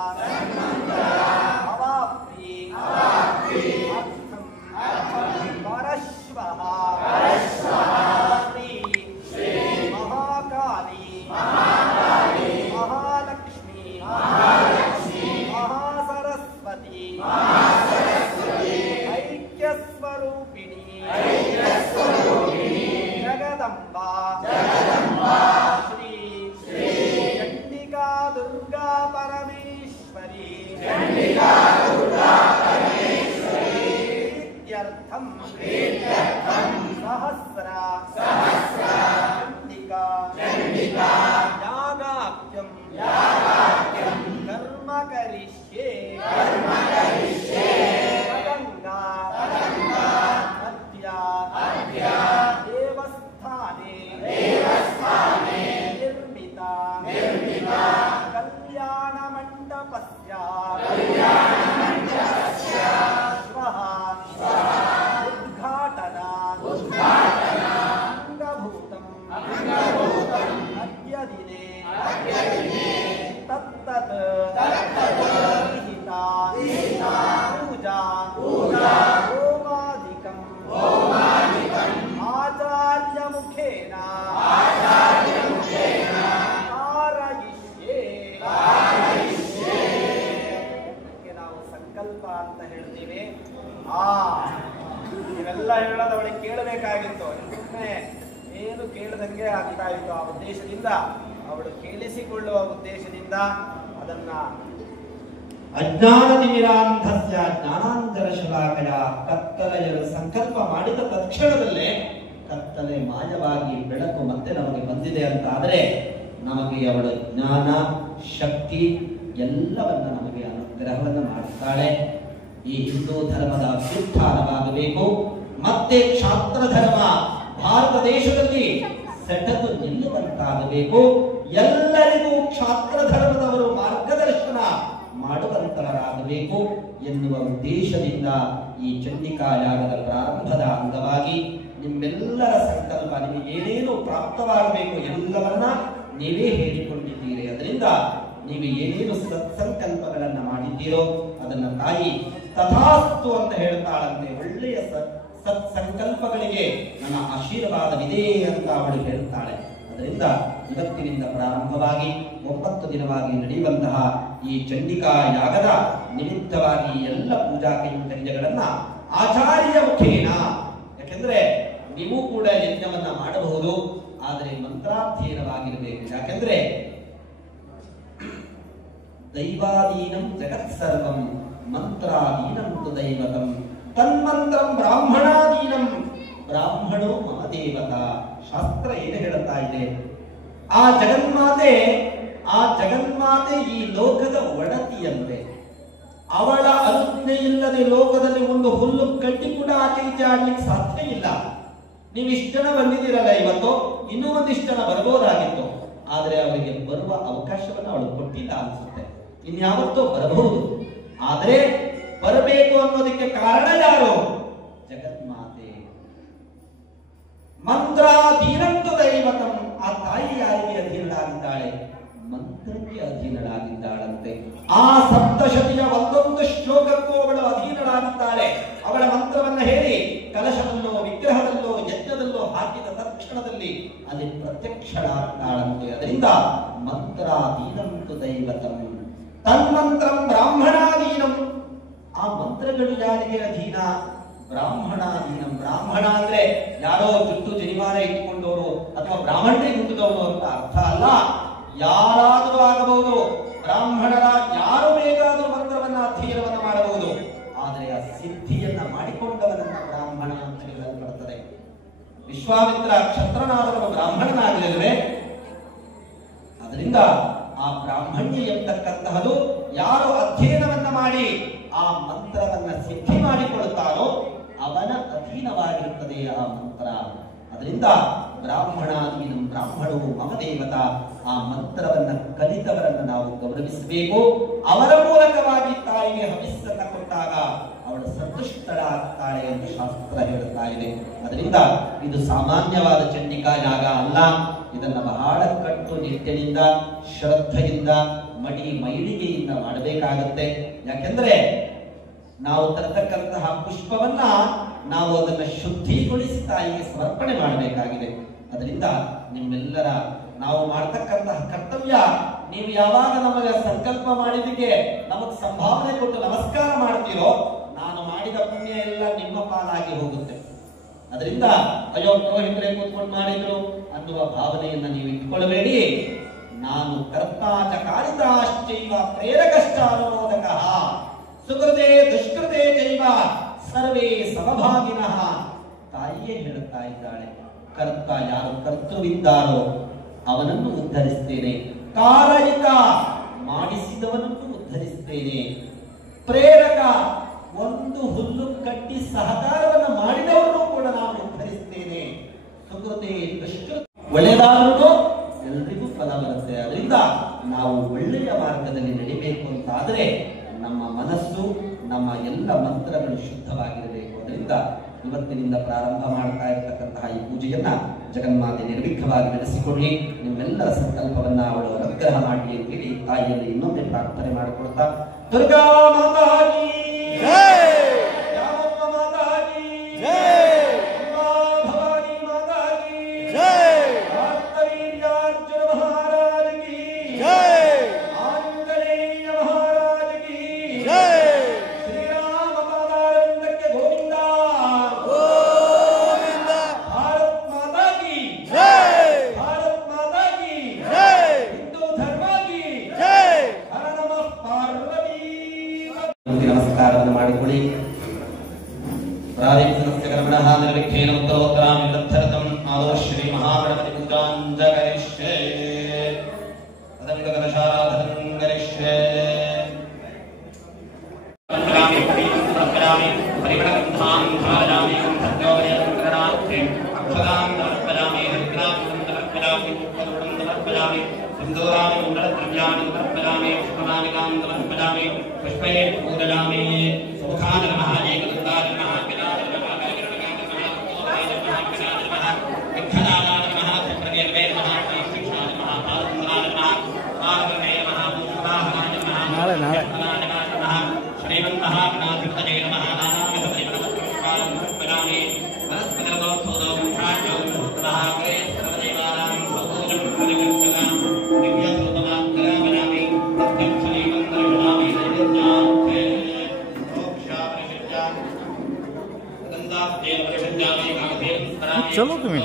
ಸಂಕಲ್ಪ ಅಂತ ಹೇಳ್ತೀವಿ. ಇವೆಲ್ಲ ಹೇಳೋದು ಅವಳಿಗೆ ಕೇಳಬೇಕಾಗಿತ್ತು. ಸುಮ್ಮನೆ ಏನು ಕೇಳದಂಗೆ ಆಗ್ತಾ ಇತ್ತು. ಆ ಉದ್ದೇಶದಿಂದ, ಅವಳು ಕೇಳಿಸಿಕೊಳ್ಳುವ ಉದ್ದೇಶದಿಂದ ಅದನ್ನ ಅಜ್ಞಾನತಿಮಿರಾಂಧಸ್ಯ ಜ್ಞಾನಾಂತರ ಶಲಾಕಯ, ಕತ್ತಲೆಯನ್ನು ಸಂಕಲ್ಪ ಮಾಡಿದ ತಕ್ಷಣದಲ್ಲೇ ಕತ್ತಲೆ ಮಾಯವಾಗಿ ಬೆಳಕು ಮತ್ತೆ ನಮಗೆ ಬಂದಿದೆ ಅಂತ ಆದರೆ ನಮಗೆ ಅವಳ ಜ್ಞಾನ ಶಕ್ತಿ ಎಲ್ಲವನ್ನ ನಮಗೆ ಅನುಗ್ರಹವನ್ನು ಮಾಡುತ್ತಾಳೆ. ಈ ಹಿಂದೂ ಧರ್ಮದ ಅಭ್ಯುತ್ಥಾನವಾಗಬೇಕು, ಮತ್ತೆ ಕ್ಷಾತ್ರ ಧರ್ಮ ಭಾರತ ದೇಶದಲ್ಲಿ ಸೆಟದು ನಿಲ್ಲುವಂತಾಗಬೇಕು, ಎಲ್ಲರಿಗೂ ಕ್ಷಾತ್ರ ಧರ್ಮದವರು ಮಾರ್ಗದರ್ಶನ ಮಾಡುವಂತವರಾಗಬೇಕು ಎನ್ನುವ ಉದ್ದೇಶದಿಂದ ಈ ಚಂಡಿಕಾ ಯಾಗದ ಪ್ರಾರಂಭದ ಅಂಗವಾಗಿ ನಿಮ್ಮೆಲ್ಲರ ಸಂಕಲ್ಪ, ನಿಮಗೆ ಏನೇನು ಪ್ರಾಪ್ತವಾಗಬೇಕು ಎಲ್ಲವನ್ನ ನೀವೇ ಹೇಳಿಕೊಂಡಿದ್ದೀರಿ. ಅದರಿಂದ ನೀವು ಏನೇನು ಸತ್ಸಂಕಲ್ಪಗಳನ್ನ ಮಾಡಿದ್ದೀರೋ ಅದನ್ನ ತಾಯಿ ತಥಾಸ್ತು ಅಂತ ಹೇಳ್ತಾಳಂತೆ. ಒಳ್ಳೆಯ ಸತ್ಸಂಕಲ್ಪಗಳಿಗೆ ನನ್ನ ಆಶೀರ್ವಾದವಿದೆ ಅಂತ ಅವಳು ಹೇಳ್ತಾಳೆ. ಅದರಿಂದ ಇವತ್ತಿನಿಂದ ಪ್ರಾರಂಭವಾಗಿ 9 ದಿನವಾಗಿ ನಡೆಯುವಂತಹ ಈ ಚಂಡಿಕಾ ಯಾಗದ ನಿಮಿತ್ತವಾಗಿ ಎಲ್ಲ ಪೂಜಾ ಕೈಂಕರ್ಯಗಳನ್ನ ಆಚಾರ್ಯ ಮುಖೇನ, ಯಾಕೆಂದ್ರೆ ನೀವು ಕೂಡ ಯಜ್ಞವನ್ನ ಮಾಡಬಹುದು, ಆದರೆ ಮಂತ್ರಾಧ್ಯಯನವಾಗಿರಬೇಕು. ಯಾಕೆಂದ್ರೆ ದೈವಾದೀನಂ ಜಗತ್ ಸರ್ವಂ ಮಂತ್ರಾದೀನಂ ತು ದೈವತಂ ತನ್ಮಂತ್ರಂ ಬ್ರಾಹ್ಮಣಾದೀನಂ ಬ್ರಾಹ್ಮಣೋ ಮಮ ದೇವತಾ. ಶಾಸ್ತ್ರ ಏನು ಹೇಳುತ್ತಾ ಇದೆ? ಆ ಜಗನ್ಮಾತೆ ಈ ಲೋಕದ ಒಡತಿಯಂತೆ. ಅವಳ ಅನುಜ್ಞೆ ಇಲ್ಲದೆ ಲೋಕದಲ್ಲಿ ಒಂದು ಹುಲ್ಲು ಕಡ್ಡಿ ಕೂಡ ಆಚೆ ಈಚೆ ಆಡ್ಲಿಕ್ಕೆ ಸಾಧ್ಯ ಇಲ್ಲ. ನೀವು ಇಷ್ಟು ಜನ ಬಂದಿದ್ದೀರಲ್ಲ ಇವತ್ತು, ಇನ್ನೂ ಒಂದಿಷ್ಟು ಜನ ಬರ್ಬೋದಾಗಿತ್ತು, ಆದರೆ ಅವರಿಗೆ ಬರುವ ಅವಕಾಶವನ್ನು ಅವಳು ಕೊಟ್ಟಿಲ್ಲ ಅನ್ಸುತ್ತೆ. ಇನ್ಯಾವತ್ತೋ ಬರಬಹುದು, ಆದರೆ ಬರಬೇಕು ಅನ್ನೋದಕ್ಕೆ ಕಾರಣ ಯಾರು? ಜಗನ್ಮಾತೆ. ಮಂತ್ರಾಧೀನಂತು ದೈವತಂ. ಆ ತಾಯಿ ಯಾರಿಗೆ ಅಧೀನಳಾಗಿದ್ದಾಳೆ? ಮಂತ್ರಕ್ಕೆ ಅಧೀನಳಾಗಿದ್ದಾಳಂತೆ. ಆ ಸಪ್ತಶತಿಯ ಒಂದೊಂದು ಶ್ಲೋಕಕ್ಕೂ ಅವಳು ಅಧೀನಳಾಗಿದ್ದಾಳೆ. ಅವಳ ಮಂತ್ರವನ್ನ ಹೇಳಿ ಕಲಶದಲ್ಲೋ ವಿಗ್ರಹದಲ್ಲೋ ಯಜ್ಞದಲ್ಲೋ ಹಾಕಿದ ತಕ್ಷಣದಲ್ಲಿ ಅಲ್ಲಿ ಪ್ರತ್ಯಕ್ಷಳಾಗ್ತಾಳಂತೆ. ಅದರಿಂದ ಮಂತ್ರಾಧೀನಂತು ದೈವತಂ ತನ್ಮಂತ್ರಂ ಬ್ರಾಹ್ಮಣಾಧೀನಂ. ಆ ಮಂತ್ರಗಳು ಯಾರಿಗೆ ಅಧೀನ? ಬ್ರಾಹ್ಮಣಾಧೀನಂ. ಬ್ರಾಹ್ಮಣ ಅಂದ್ರೆ ಯಾರೋ ಜುಟ್ಟು ಜನಿವಾರ ಇಟ್ಕೊಂಡವರು ಅಥವಾ ಬ್ರಾಹ್ಮಣರಿಗೆ ಹುಟ್ಟಿದವರು ಅಂತ ಅರ್ಥ ಅಲ್ಲ. ಯಾರಾದರೂ ಆಗಬಹುದು, ಬ್ರಾಹ್ಮಣರ ಯಾರು ಬೇಕಾದರೂ ಮಂತ್ರವನ್ನ ಅಧ್ಯಯನವನ್ನ ಮಾಡಬಹುದು. ಆದರೆ ಆ ಸಿದ್ಧಿಯನ್ನ ಮಾಡಿಕೊಂಡವನನ್ನ ಬ್ರಾಹ್ಮಣ ಅಂತ ಹೇಳಲ್ಪಡುತ್ತದೆ. ವಿಶ್ವಾಮಿತ್ರ ಕ್ಷತ್ರನಾದವನು ಬ್ರಾಹ್ಮಣನಾಗಲಿಲ್ಲವೇ? ಅದರಿಂದ ಆ ಬ್ರಾಹ್ಮಣ್ಯ ಎಂಬತಕ್ಕಂತಹದು ಯಾರು ಅಧ್ಯಯನವನ್ನ ಮಾಡಿ ಆ ಮಂತ್ರವನ್ನ ಸಿದ್ಧಿ ಮಾಡಿಕೊಳ್ಳುತ್ತಾನೋ ಅವನ ಅಧೀನವಾಗಿರುತ್ತದೆ ಆ ಮಂತ್ರ. ಅದರಿಂದ ಬ್ರಾಹ್ಮಣಾಧೀನಂ ಬ್ರಾಹ್ಮಣೋ ಮಮ ದೇವತಾ. ಆ ಮಂತ್ರವನ್ನ ಕಲಿತವರನ್ನು ನಾವು ಗೌರವಿಸಬೇಕು. ಅವರ ಮೂಲಕವಾಗಿ ತಾಯಿಗೆ ಹವಿಸ್ಸನ್ನ ಕೊಟ್ಟಾಗ ಅವಳು ಸಂತುಷ್ಟಳಾಗ್ತಾಳೆ ಎಂದು ಶಾಸ್ತ್ರ ಹೇಳುತ್ತಾ ಇದೆ. ಅದರಿಂದ ಇದು ಸಾಮಾನ್ಯವಾದ ಚಂಡಿಕಾ ಯಾಗ ಅಲ್ಲ. ಇದನ್ನ ಬಹಳ ಕಟ್ಟುನಿಟ್ಟಿನಿಂದ ಶ್ರದ್ಧೆಯಿಂದ ಮೈಲಿಗೆಯಿಂದ ಮಾಡಬೇಕಾಗುತ್ತೆ. ಯಾಕೆಂದ್ರೆ ನಾವು ತರತಕ್ಕಂತಹ ಪುಷ್ಪವನ್ನ ನಾವು ಅದನ್ನ ಶುದ್ಧಿಗೊಳಿಸಿ ತಾಯಿಗೆ ಸಮರ್ಪಣೆ ಮಾಡಬೇಕಾಗಿದೆ. ಅದರಿಂದ ನಿಮ್ಮೆಲ್ಲರ ನಾವು ಮಾಡತಕ್ಕಂತಹ ಕರ್ತವ್ಯ, ನೀವು ಯಾವಾಗ ನಮಗೆ ಸಂಕಲ್ಪ ಮಾಡಿದಕ್ಕೆ ನಮಗ್ ಸಂಭಾವನೆ ಕೊಟ್ಟು ನಮಸ್ಕಾರ ಮಾಡ್ತೀರೋ ನಾನು ಮಾಡಿದ ಪುಣ್ಯ ಎಲ್ಲ ನಿಮ್ಮ ಪಾಲಾಗಿ ಹೋಗುತ್ತೆ. ಅದರಿಂದ ಅಯ್ಯೋ ಪುರೋಹಿತರೆ ಕೂತ್ಕೊಂಡು ಮಾಡಿದ್ರು ಅನ್ನುವ ಭಾವನೆಯನ್ನ ನೀವು ಇಟ್ಕೊಳ್ಬೇಡಿ. ನಾನು ಕರ್ತಾಚ ಕಾರಿತಾಶ್ಚೈವ ಪ್ರೇರಕಶ್ಚ ಅನುಮೋದಕಃ ಸುಕೃತೆ ದುಷ್ಕೃತೆ ಚೈವ ಸರ್ವೇ ಸಮಭಾಗಿನಃ. ತಾಯಿಯೇ ಹೇಳುತ್ತಾ ಇದ್ದಾಳೆ, ಕರ್ತ ಯಾರು ಕರ್ತೃವಿದ್ದಾರೋ ಅವನನ್ನು ಉದ್ಧರಿಸ್ತೇನೆ, ಕಾರಯಿತ ಮಾಡಿಸಿದವನನ್ನು ಉದ್ಧರಿಸ್ತೇನೆ, ಪ್ರೇರಕ ಒಂದು ಹುಲ್ಲು ಕಟ್ಟಿ ಸಹಕಾರವನ್ನು ಮಾಡಿದವರನ್ನು ಕೂಡ ನಾನು ಉದ್ಧರಿಸ್ತೇನೆ, ಸುಕೃತೆ ದುಷ್ಕೃತೆ ಒಳ್ಳೆಯದಾದರೂ ಎಲ್ರಿಗೂ ಫಲ ಬರುತ್ತೆ. ಅದರಿಂದ ನಾವು ಒಳ್ಳೆಯ ಮಾರ್ಗದಲ್ಲಿ ನಡಿಬೇಕು ಅಂತಾದರೆ ನಮ್ಮ ಮನಸ್ಸು ನಮ್ಮ ಎಲ್ಲ ಮಂತ್ರಗಳು ಶುದ್ಧವಾಗಿರಬೇಕು. ಅದರಿಂದ ಇವತ್ತಿನಿಂದ ಪ್ರಾರಂಭ ಮಾಡ್ತಾ ಇರತಕ್ಕಂತಹ ಈ ಪೂಜೆಯನ್ನ ಜಗನ್ಮಾತೆ ನಿರ್ವಿಘ್ನವಾಗಿ ನಡೆಸಿಕೊಳ್ಳಿ. ನಿಮ್ಮೆಲ್ಲರ ಸಂಕಲ್ಪವನ್ನ ಅವಳು ಅನುಗ್ರಹ ಮಾಡಿ ಅಂತ ಹೇಳಿ ತಾಯಿಯಲ್ಲಿ ಇನ್ನೊಮ್ಮೆ ಪ್ರಾರ್ಥನೆ ಮಾಡಿಕೊಡ್ತಾ, ದುರ್ಗಾ ಮಾತಾ ಕೀ ಜೈ, ಯಾಮಮ್ಮ ಮಾತಾ ಕೀ ಜೈ, ಅಮ್ಮಾ ಭವಾನಿ ಮಾತಾ ಕೀ ಜೈ, ಕಾರ್ತವೀರ್ಯಾರ್ಜುನ ಮಹಾರಾಜ ಕೀ ಜೈ, ಆಂಜನೇಯ ಮಹಾರಾಜ ಕೀ ಜೈ, ಶ್ರೀ ನಮಸ್ಕಾರವನ್ನು ಮಾಡಿಕೊಳ್ಳಿ. ಪ್ರಾದೇಶಿಕ ಕರ್ಮಣಃ ನಿರ್ವಿಘ್ನೇನ ಉತ್ತರೋತ್ತರಾಂ ನಿರರ್ಥರತಂ ಆದೋ ಶ್ರೀ ಮಹಾಗಣಪತಿ ಪೂಜಾಂಜಗರಿಷ್ಯೇ ತದಂಗಕಲಶಾರಾಧನಂಗರಿಷ್ಯೇ ಪರಿಮಳಗಂಧಾಂ ಧಾರಾಮಿ ಸತ್ಯೋದಯಂಕರಣಾರ್ಥೇ ಅಕ್ಷರಾಂ ಸಮರ್ಪಯಾಮಿ ಹರಿದ್ರಾಂ ಸಮರ್ಪಯಾಮಿ ಪುಷ್ಪದೂಢಂ ಸಮರ್ಪಯಾಮಿ ಸಿಂಧೂರಾಣಿ ಮಂಗಳದ್ರವ್ಯಾಣಿ ಸಮರ್ಪಯಾಮಿ ಪುಷ್ಪಮಾಲಿಕಾಂ ಸಮರ್ಪಯಾಮಿ पुष्पे पूजयामि सुखाय नमः एकदन्ताय नमः विनाय नमः वैरवगाय नमः विनाय नमः विघ्नाय नमः सुप्रकेतवे नमः शिक्षाय नमः पारमाय नमः पारमे नमः पुष्पाहाय नमः नाले नमः श्रीमन्मः गणाधिपतये नमः नानाविधे नमस्कारां समर्पयामि वनस्पतिर्गोत्सवो मुखायो नमः वे सर्वदेवानां भगवतं प्रतिगच्छामि दिव्यसुतमाग्रामयामि सत्यं श्रीमन्त्रयामि चलो तुम्हें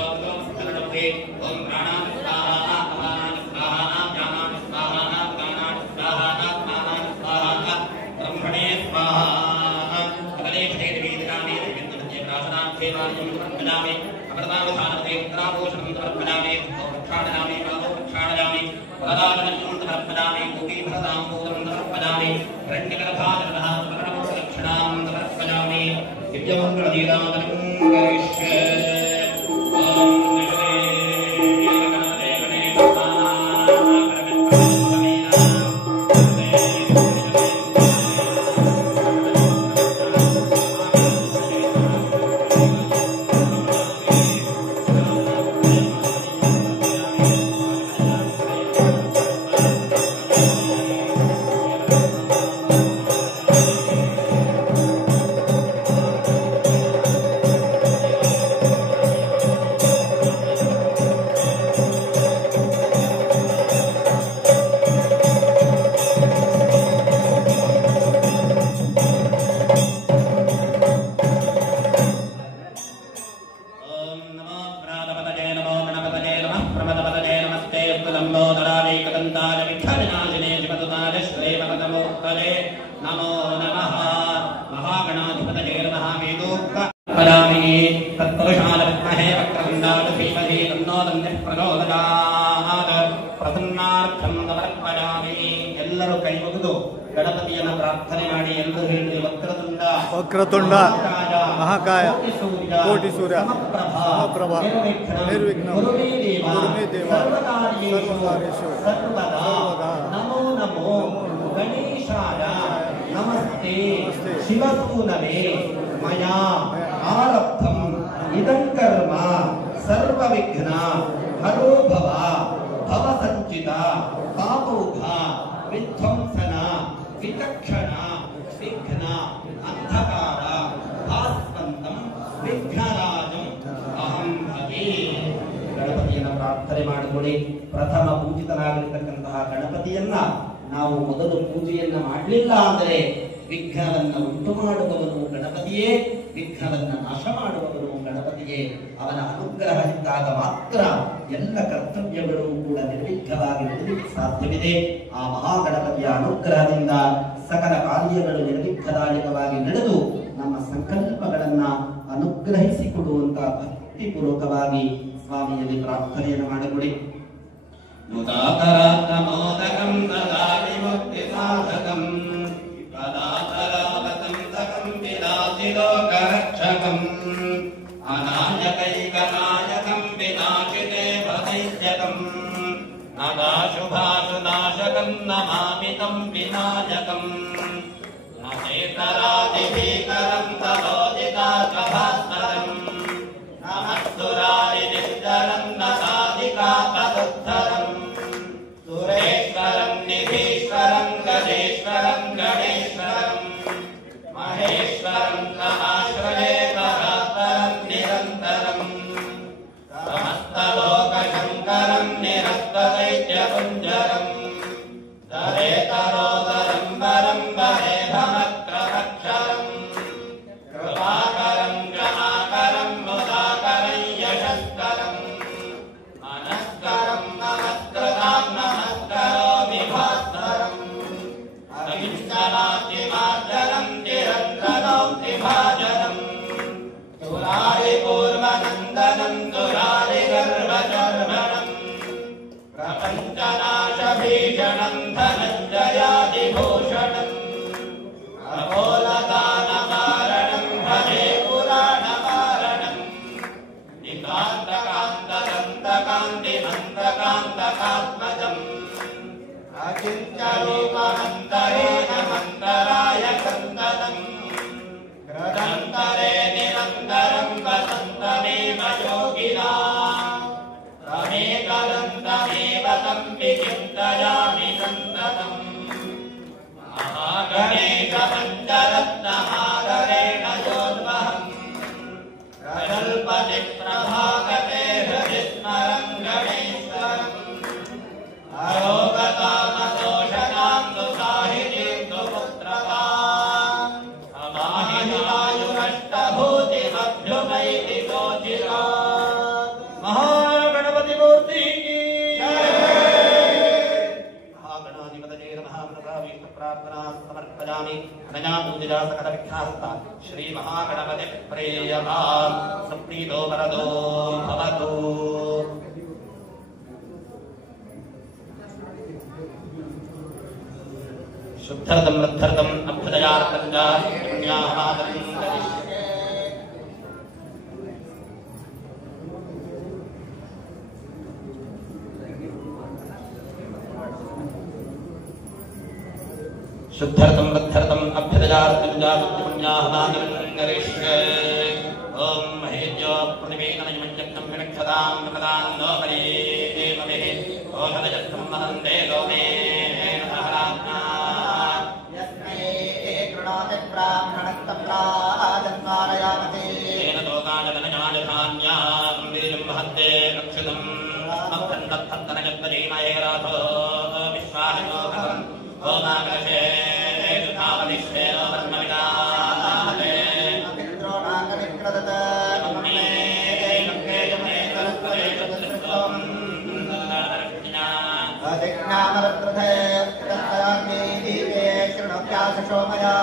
ಎಲ್ಲರೂ ಕೈ ಮುಗಿದು ಗಣಪತಿಯನ್ನು ಪ್ರಾರ್ಥನೆ ಮಾಡಿ ಎಂದು ಹೇಳಿದೆ. ವಕ್ರತುಂಡ ಮಹಾಕಾಯ ಕೋಟಿ ಸೂರ್ಯ ಸಮಪ್ರಭಾ ನಿರ್ವಿಘ್ನ ಕುರುಮೇ ದೇವ ಸರ್ವಕಾರ್ಯೇಷು ಸರ್ವದಾ ನಮೋ ನಮೋ ಗಣೇಶಾಯ ನಮಸ್ತೆ ಶಿವಸೂನವೇ ಮಯಾ ಆರಬ್ಧಂ ಇದಂ ಕರ್ಮ ಸರ್ವವಿಘ್ನ ಹರೋ ಭವ ಭವ ಸಂಚಿತ ಪಾಪೌಘ ವಿಧ್ವಂಸನ ವಿಚಕ್ಷಣ ವಿಘ್ನ ಅಂಧಕಾರ ಭಾಸ್ವಂತಂ ವಿಘ್ನರಾಜಂ ಅಹಂ ಭಜೆ. ಗಣಪತಿಯನ್ನು ಪ್ರಾರ್ಥನೆ ಮಾಡಿಕೊಳ್ಳಿ. ಪ್ರಥಮ ಪೂಜಿತನಾಗಿರತಕ್ಕಂತಹ ಗಣಪತಿಯನ್ನ ನಾವು ಮೊದಲು ಪೂಜೆಯನ್ನ ಮಾಡಲಿಲ್ಲ ಅಂದರೆ ವಿಘ್ನವನ್ನ ಉಂಟು ಮಾಡುವವನು ಗಣಪತಿಯೇ, ವಿಘ್ನವನ್ನ ನಾಶ ಮಾಡುವವನು ಗಣಪತಿಯೇ. ಅವನ ಅನುಗ್ರಹ ಇದ್ದಾಗ ಮಾತ್ರ ಎಲ್ಲ ಕರ್ತವ್ಯಗಳು ಕೂಡ ನಿರ್ವಿಘ್ನವಾಗಿ ನಡೆಯಲಿಕ್ಕೆ ಸಾಧ್ಯವಿದೆ. ಆ ಮಹಾಗಣಪತಿಯ ಅನುಗ್ರಹದಿಂದ ಸಕಲ ಕಾರ್ಯಗಳು ನಿರ್ವಿಘ್ನದಾಯಕವಾಗಿ ನಡೆದು ನಮ್ಮ ಸಂಕಲ್ಪಗಳನ್ನ ಅನುಗ್ರಹಿಸಿಕೊಡುವಂತ ಭಕ್ತಿಪೂರ್ವಕವಾಗಿ ಸ್ವಾಮಿಯಲ್ಲಿ ಪ್ರಾರ್ಥನೆಯನ್ನು ಮಾಡಿಕೊಡಿ. ಮುದಾಕರಾತ್ಮೋದಕಂ ದದಾಮಿ ಮುಕ್ತಿ ಸಾಧಕಂ ಕದಾತರಾಗತಂ ತಕಂ ವಿಲಾಸಿ ಲೋಕರಕ್ಷಕಂ ಅನಾಯಕೈಕನಾಯಕಂ ವಿನಾಶಿತೆ ಭದೈತ್ಯಕಂ ನಗಾಶುಭಾಶುನಾಶಕಂ ನಮಾಮಿ ತಂ ವಿನಾಯಕಂ ನಚೇತರಾದಿಭೀಕರಂ ತರೋದಿತಾಕಭಾಸ್ವರಂ ನಮಸ್ತುರಾದಿ ನಿರ್ಜರಂ ನಸಾದಿಕಾಪದುದ್ಧರಂ ಸುರೇಶ್ವರಂ ನಿಧೀಶ್ವರಂ ಗಣೇಶ್ವರಂ ಗಣೇಶ್ವರಂ ಮಹೇಶ್ವರಂ ನಮಾಶ್ರಯೇ ಪರಾತ್ಪರಂ ನಿರಂತರಂ ಸಮಸ್ತಲೋಕಶಂಕರಂ ನಿರಸ್ತದೈತ್ಯಪುಂಜರಂ ಧರೇತರೋದರಂ ವರಂ ವರೇ ಭಮಕ್ರರಕ್ಷ पूजा सकल विख्याता श्री महागणपति प्रेयतां सप्रीतो वरदो भवतु। शुद्धर्दं वृद्धर्दं अभ्युदयार्थं च पुण्याहादं करिष्ये। शुद्धर्दं वृद्धर्दं अभ्युदयार्थं च पुण्याहादं करिष्ये। ओम महेज्यो प्रतिवेदनयमञ्जक्तं विनक्षतां विपदां नो परेमहे ओषधयस्थं महन्ते लोमे ब्राह्मणस्तप्राजन्मारयामते येन लोकाजनजानधान्यां वीर्यं महन्ते रक्षितम् अभ्यन्तत्तनजत्वजीमये राथो विश्वासयोगम् होमाकर्षे युधावनिष्ठे वर्णविदाते अभिन्द्रोणाकविक्रदत अग्ने लङ्के जमे तत्त्वे तत्त्वम् अधिज्ञामरत्रथे तत्तयान्ये दीपे शृणोत्याशोमया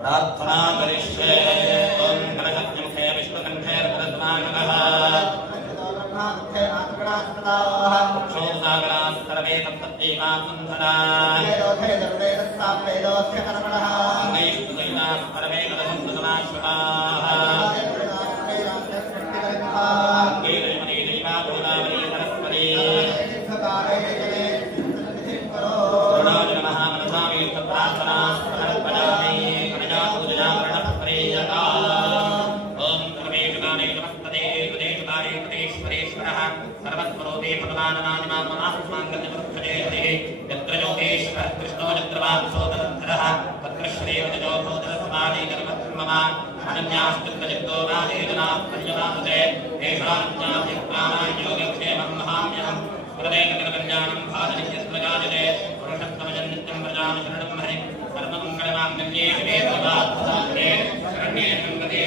प्रार्थना करिष्ये। ओम कलशमुखे विष्णुकण्ठे रत्नाकरः क्षोभसागरास्तरवे तप्तप्येकां सुन्धरा अङ्गैस्तुतैलास्तरवे कलशन्दुतमाश्वताः गीर्मणी दैवा गोदावरी सरस्वती करुणाजनमः मनसामि प्रार्थना समर्पयामि कणजा पूजया प्रणप्रियता। ओम सर्वेषुकाले नमस्तते तदेशुकाले तदेश्वरेश्वरः सर्वस्वरूपे भगवाननादिमात्मनास्माङ्गल्यमुख्यते यत्र योगेश्वरः कृष्णो यत्र वासोदरः तत्र श्रीवजोधोदरसमाधि कर्ममम अनन्यास्तुल्यचित्तो राजेजनाः पर्यवासते तेषाञ्चाभिप्राणाय योगक्षेमं महाम्यहम् स्मृतेककल्याणं भासनित्यस्मजायते पुरुषस्तमजं नित्यं प्रजां शरणं हरिं सर्वमङ्गलमाङ्गल्ये शिवे सर्वार्थसाधके शरण्ये त्र्यम्बके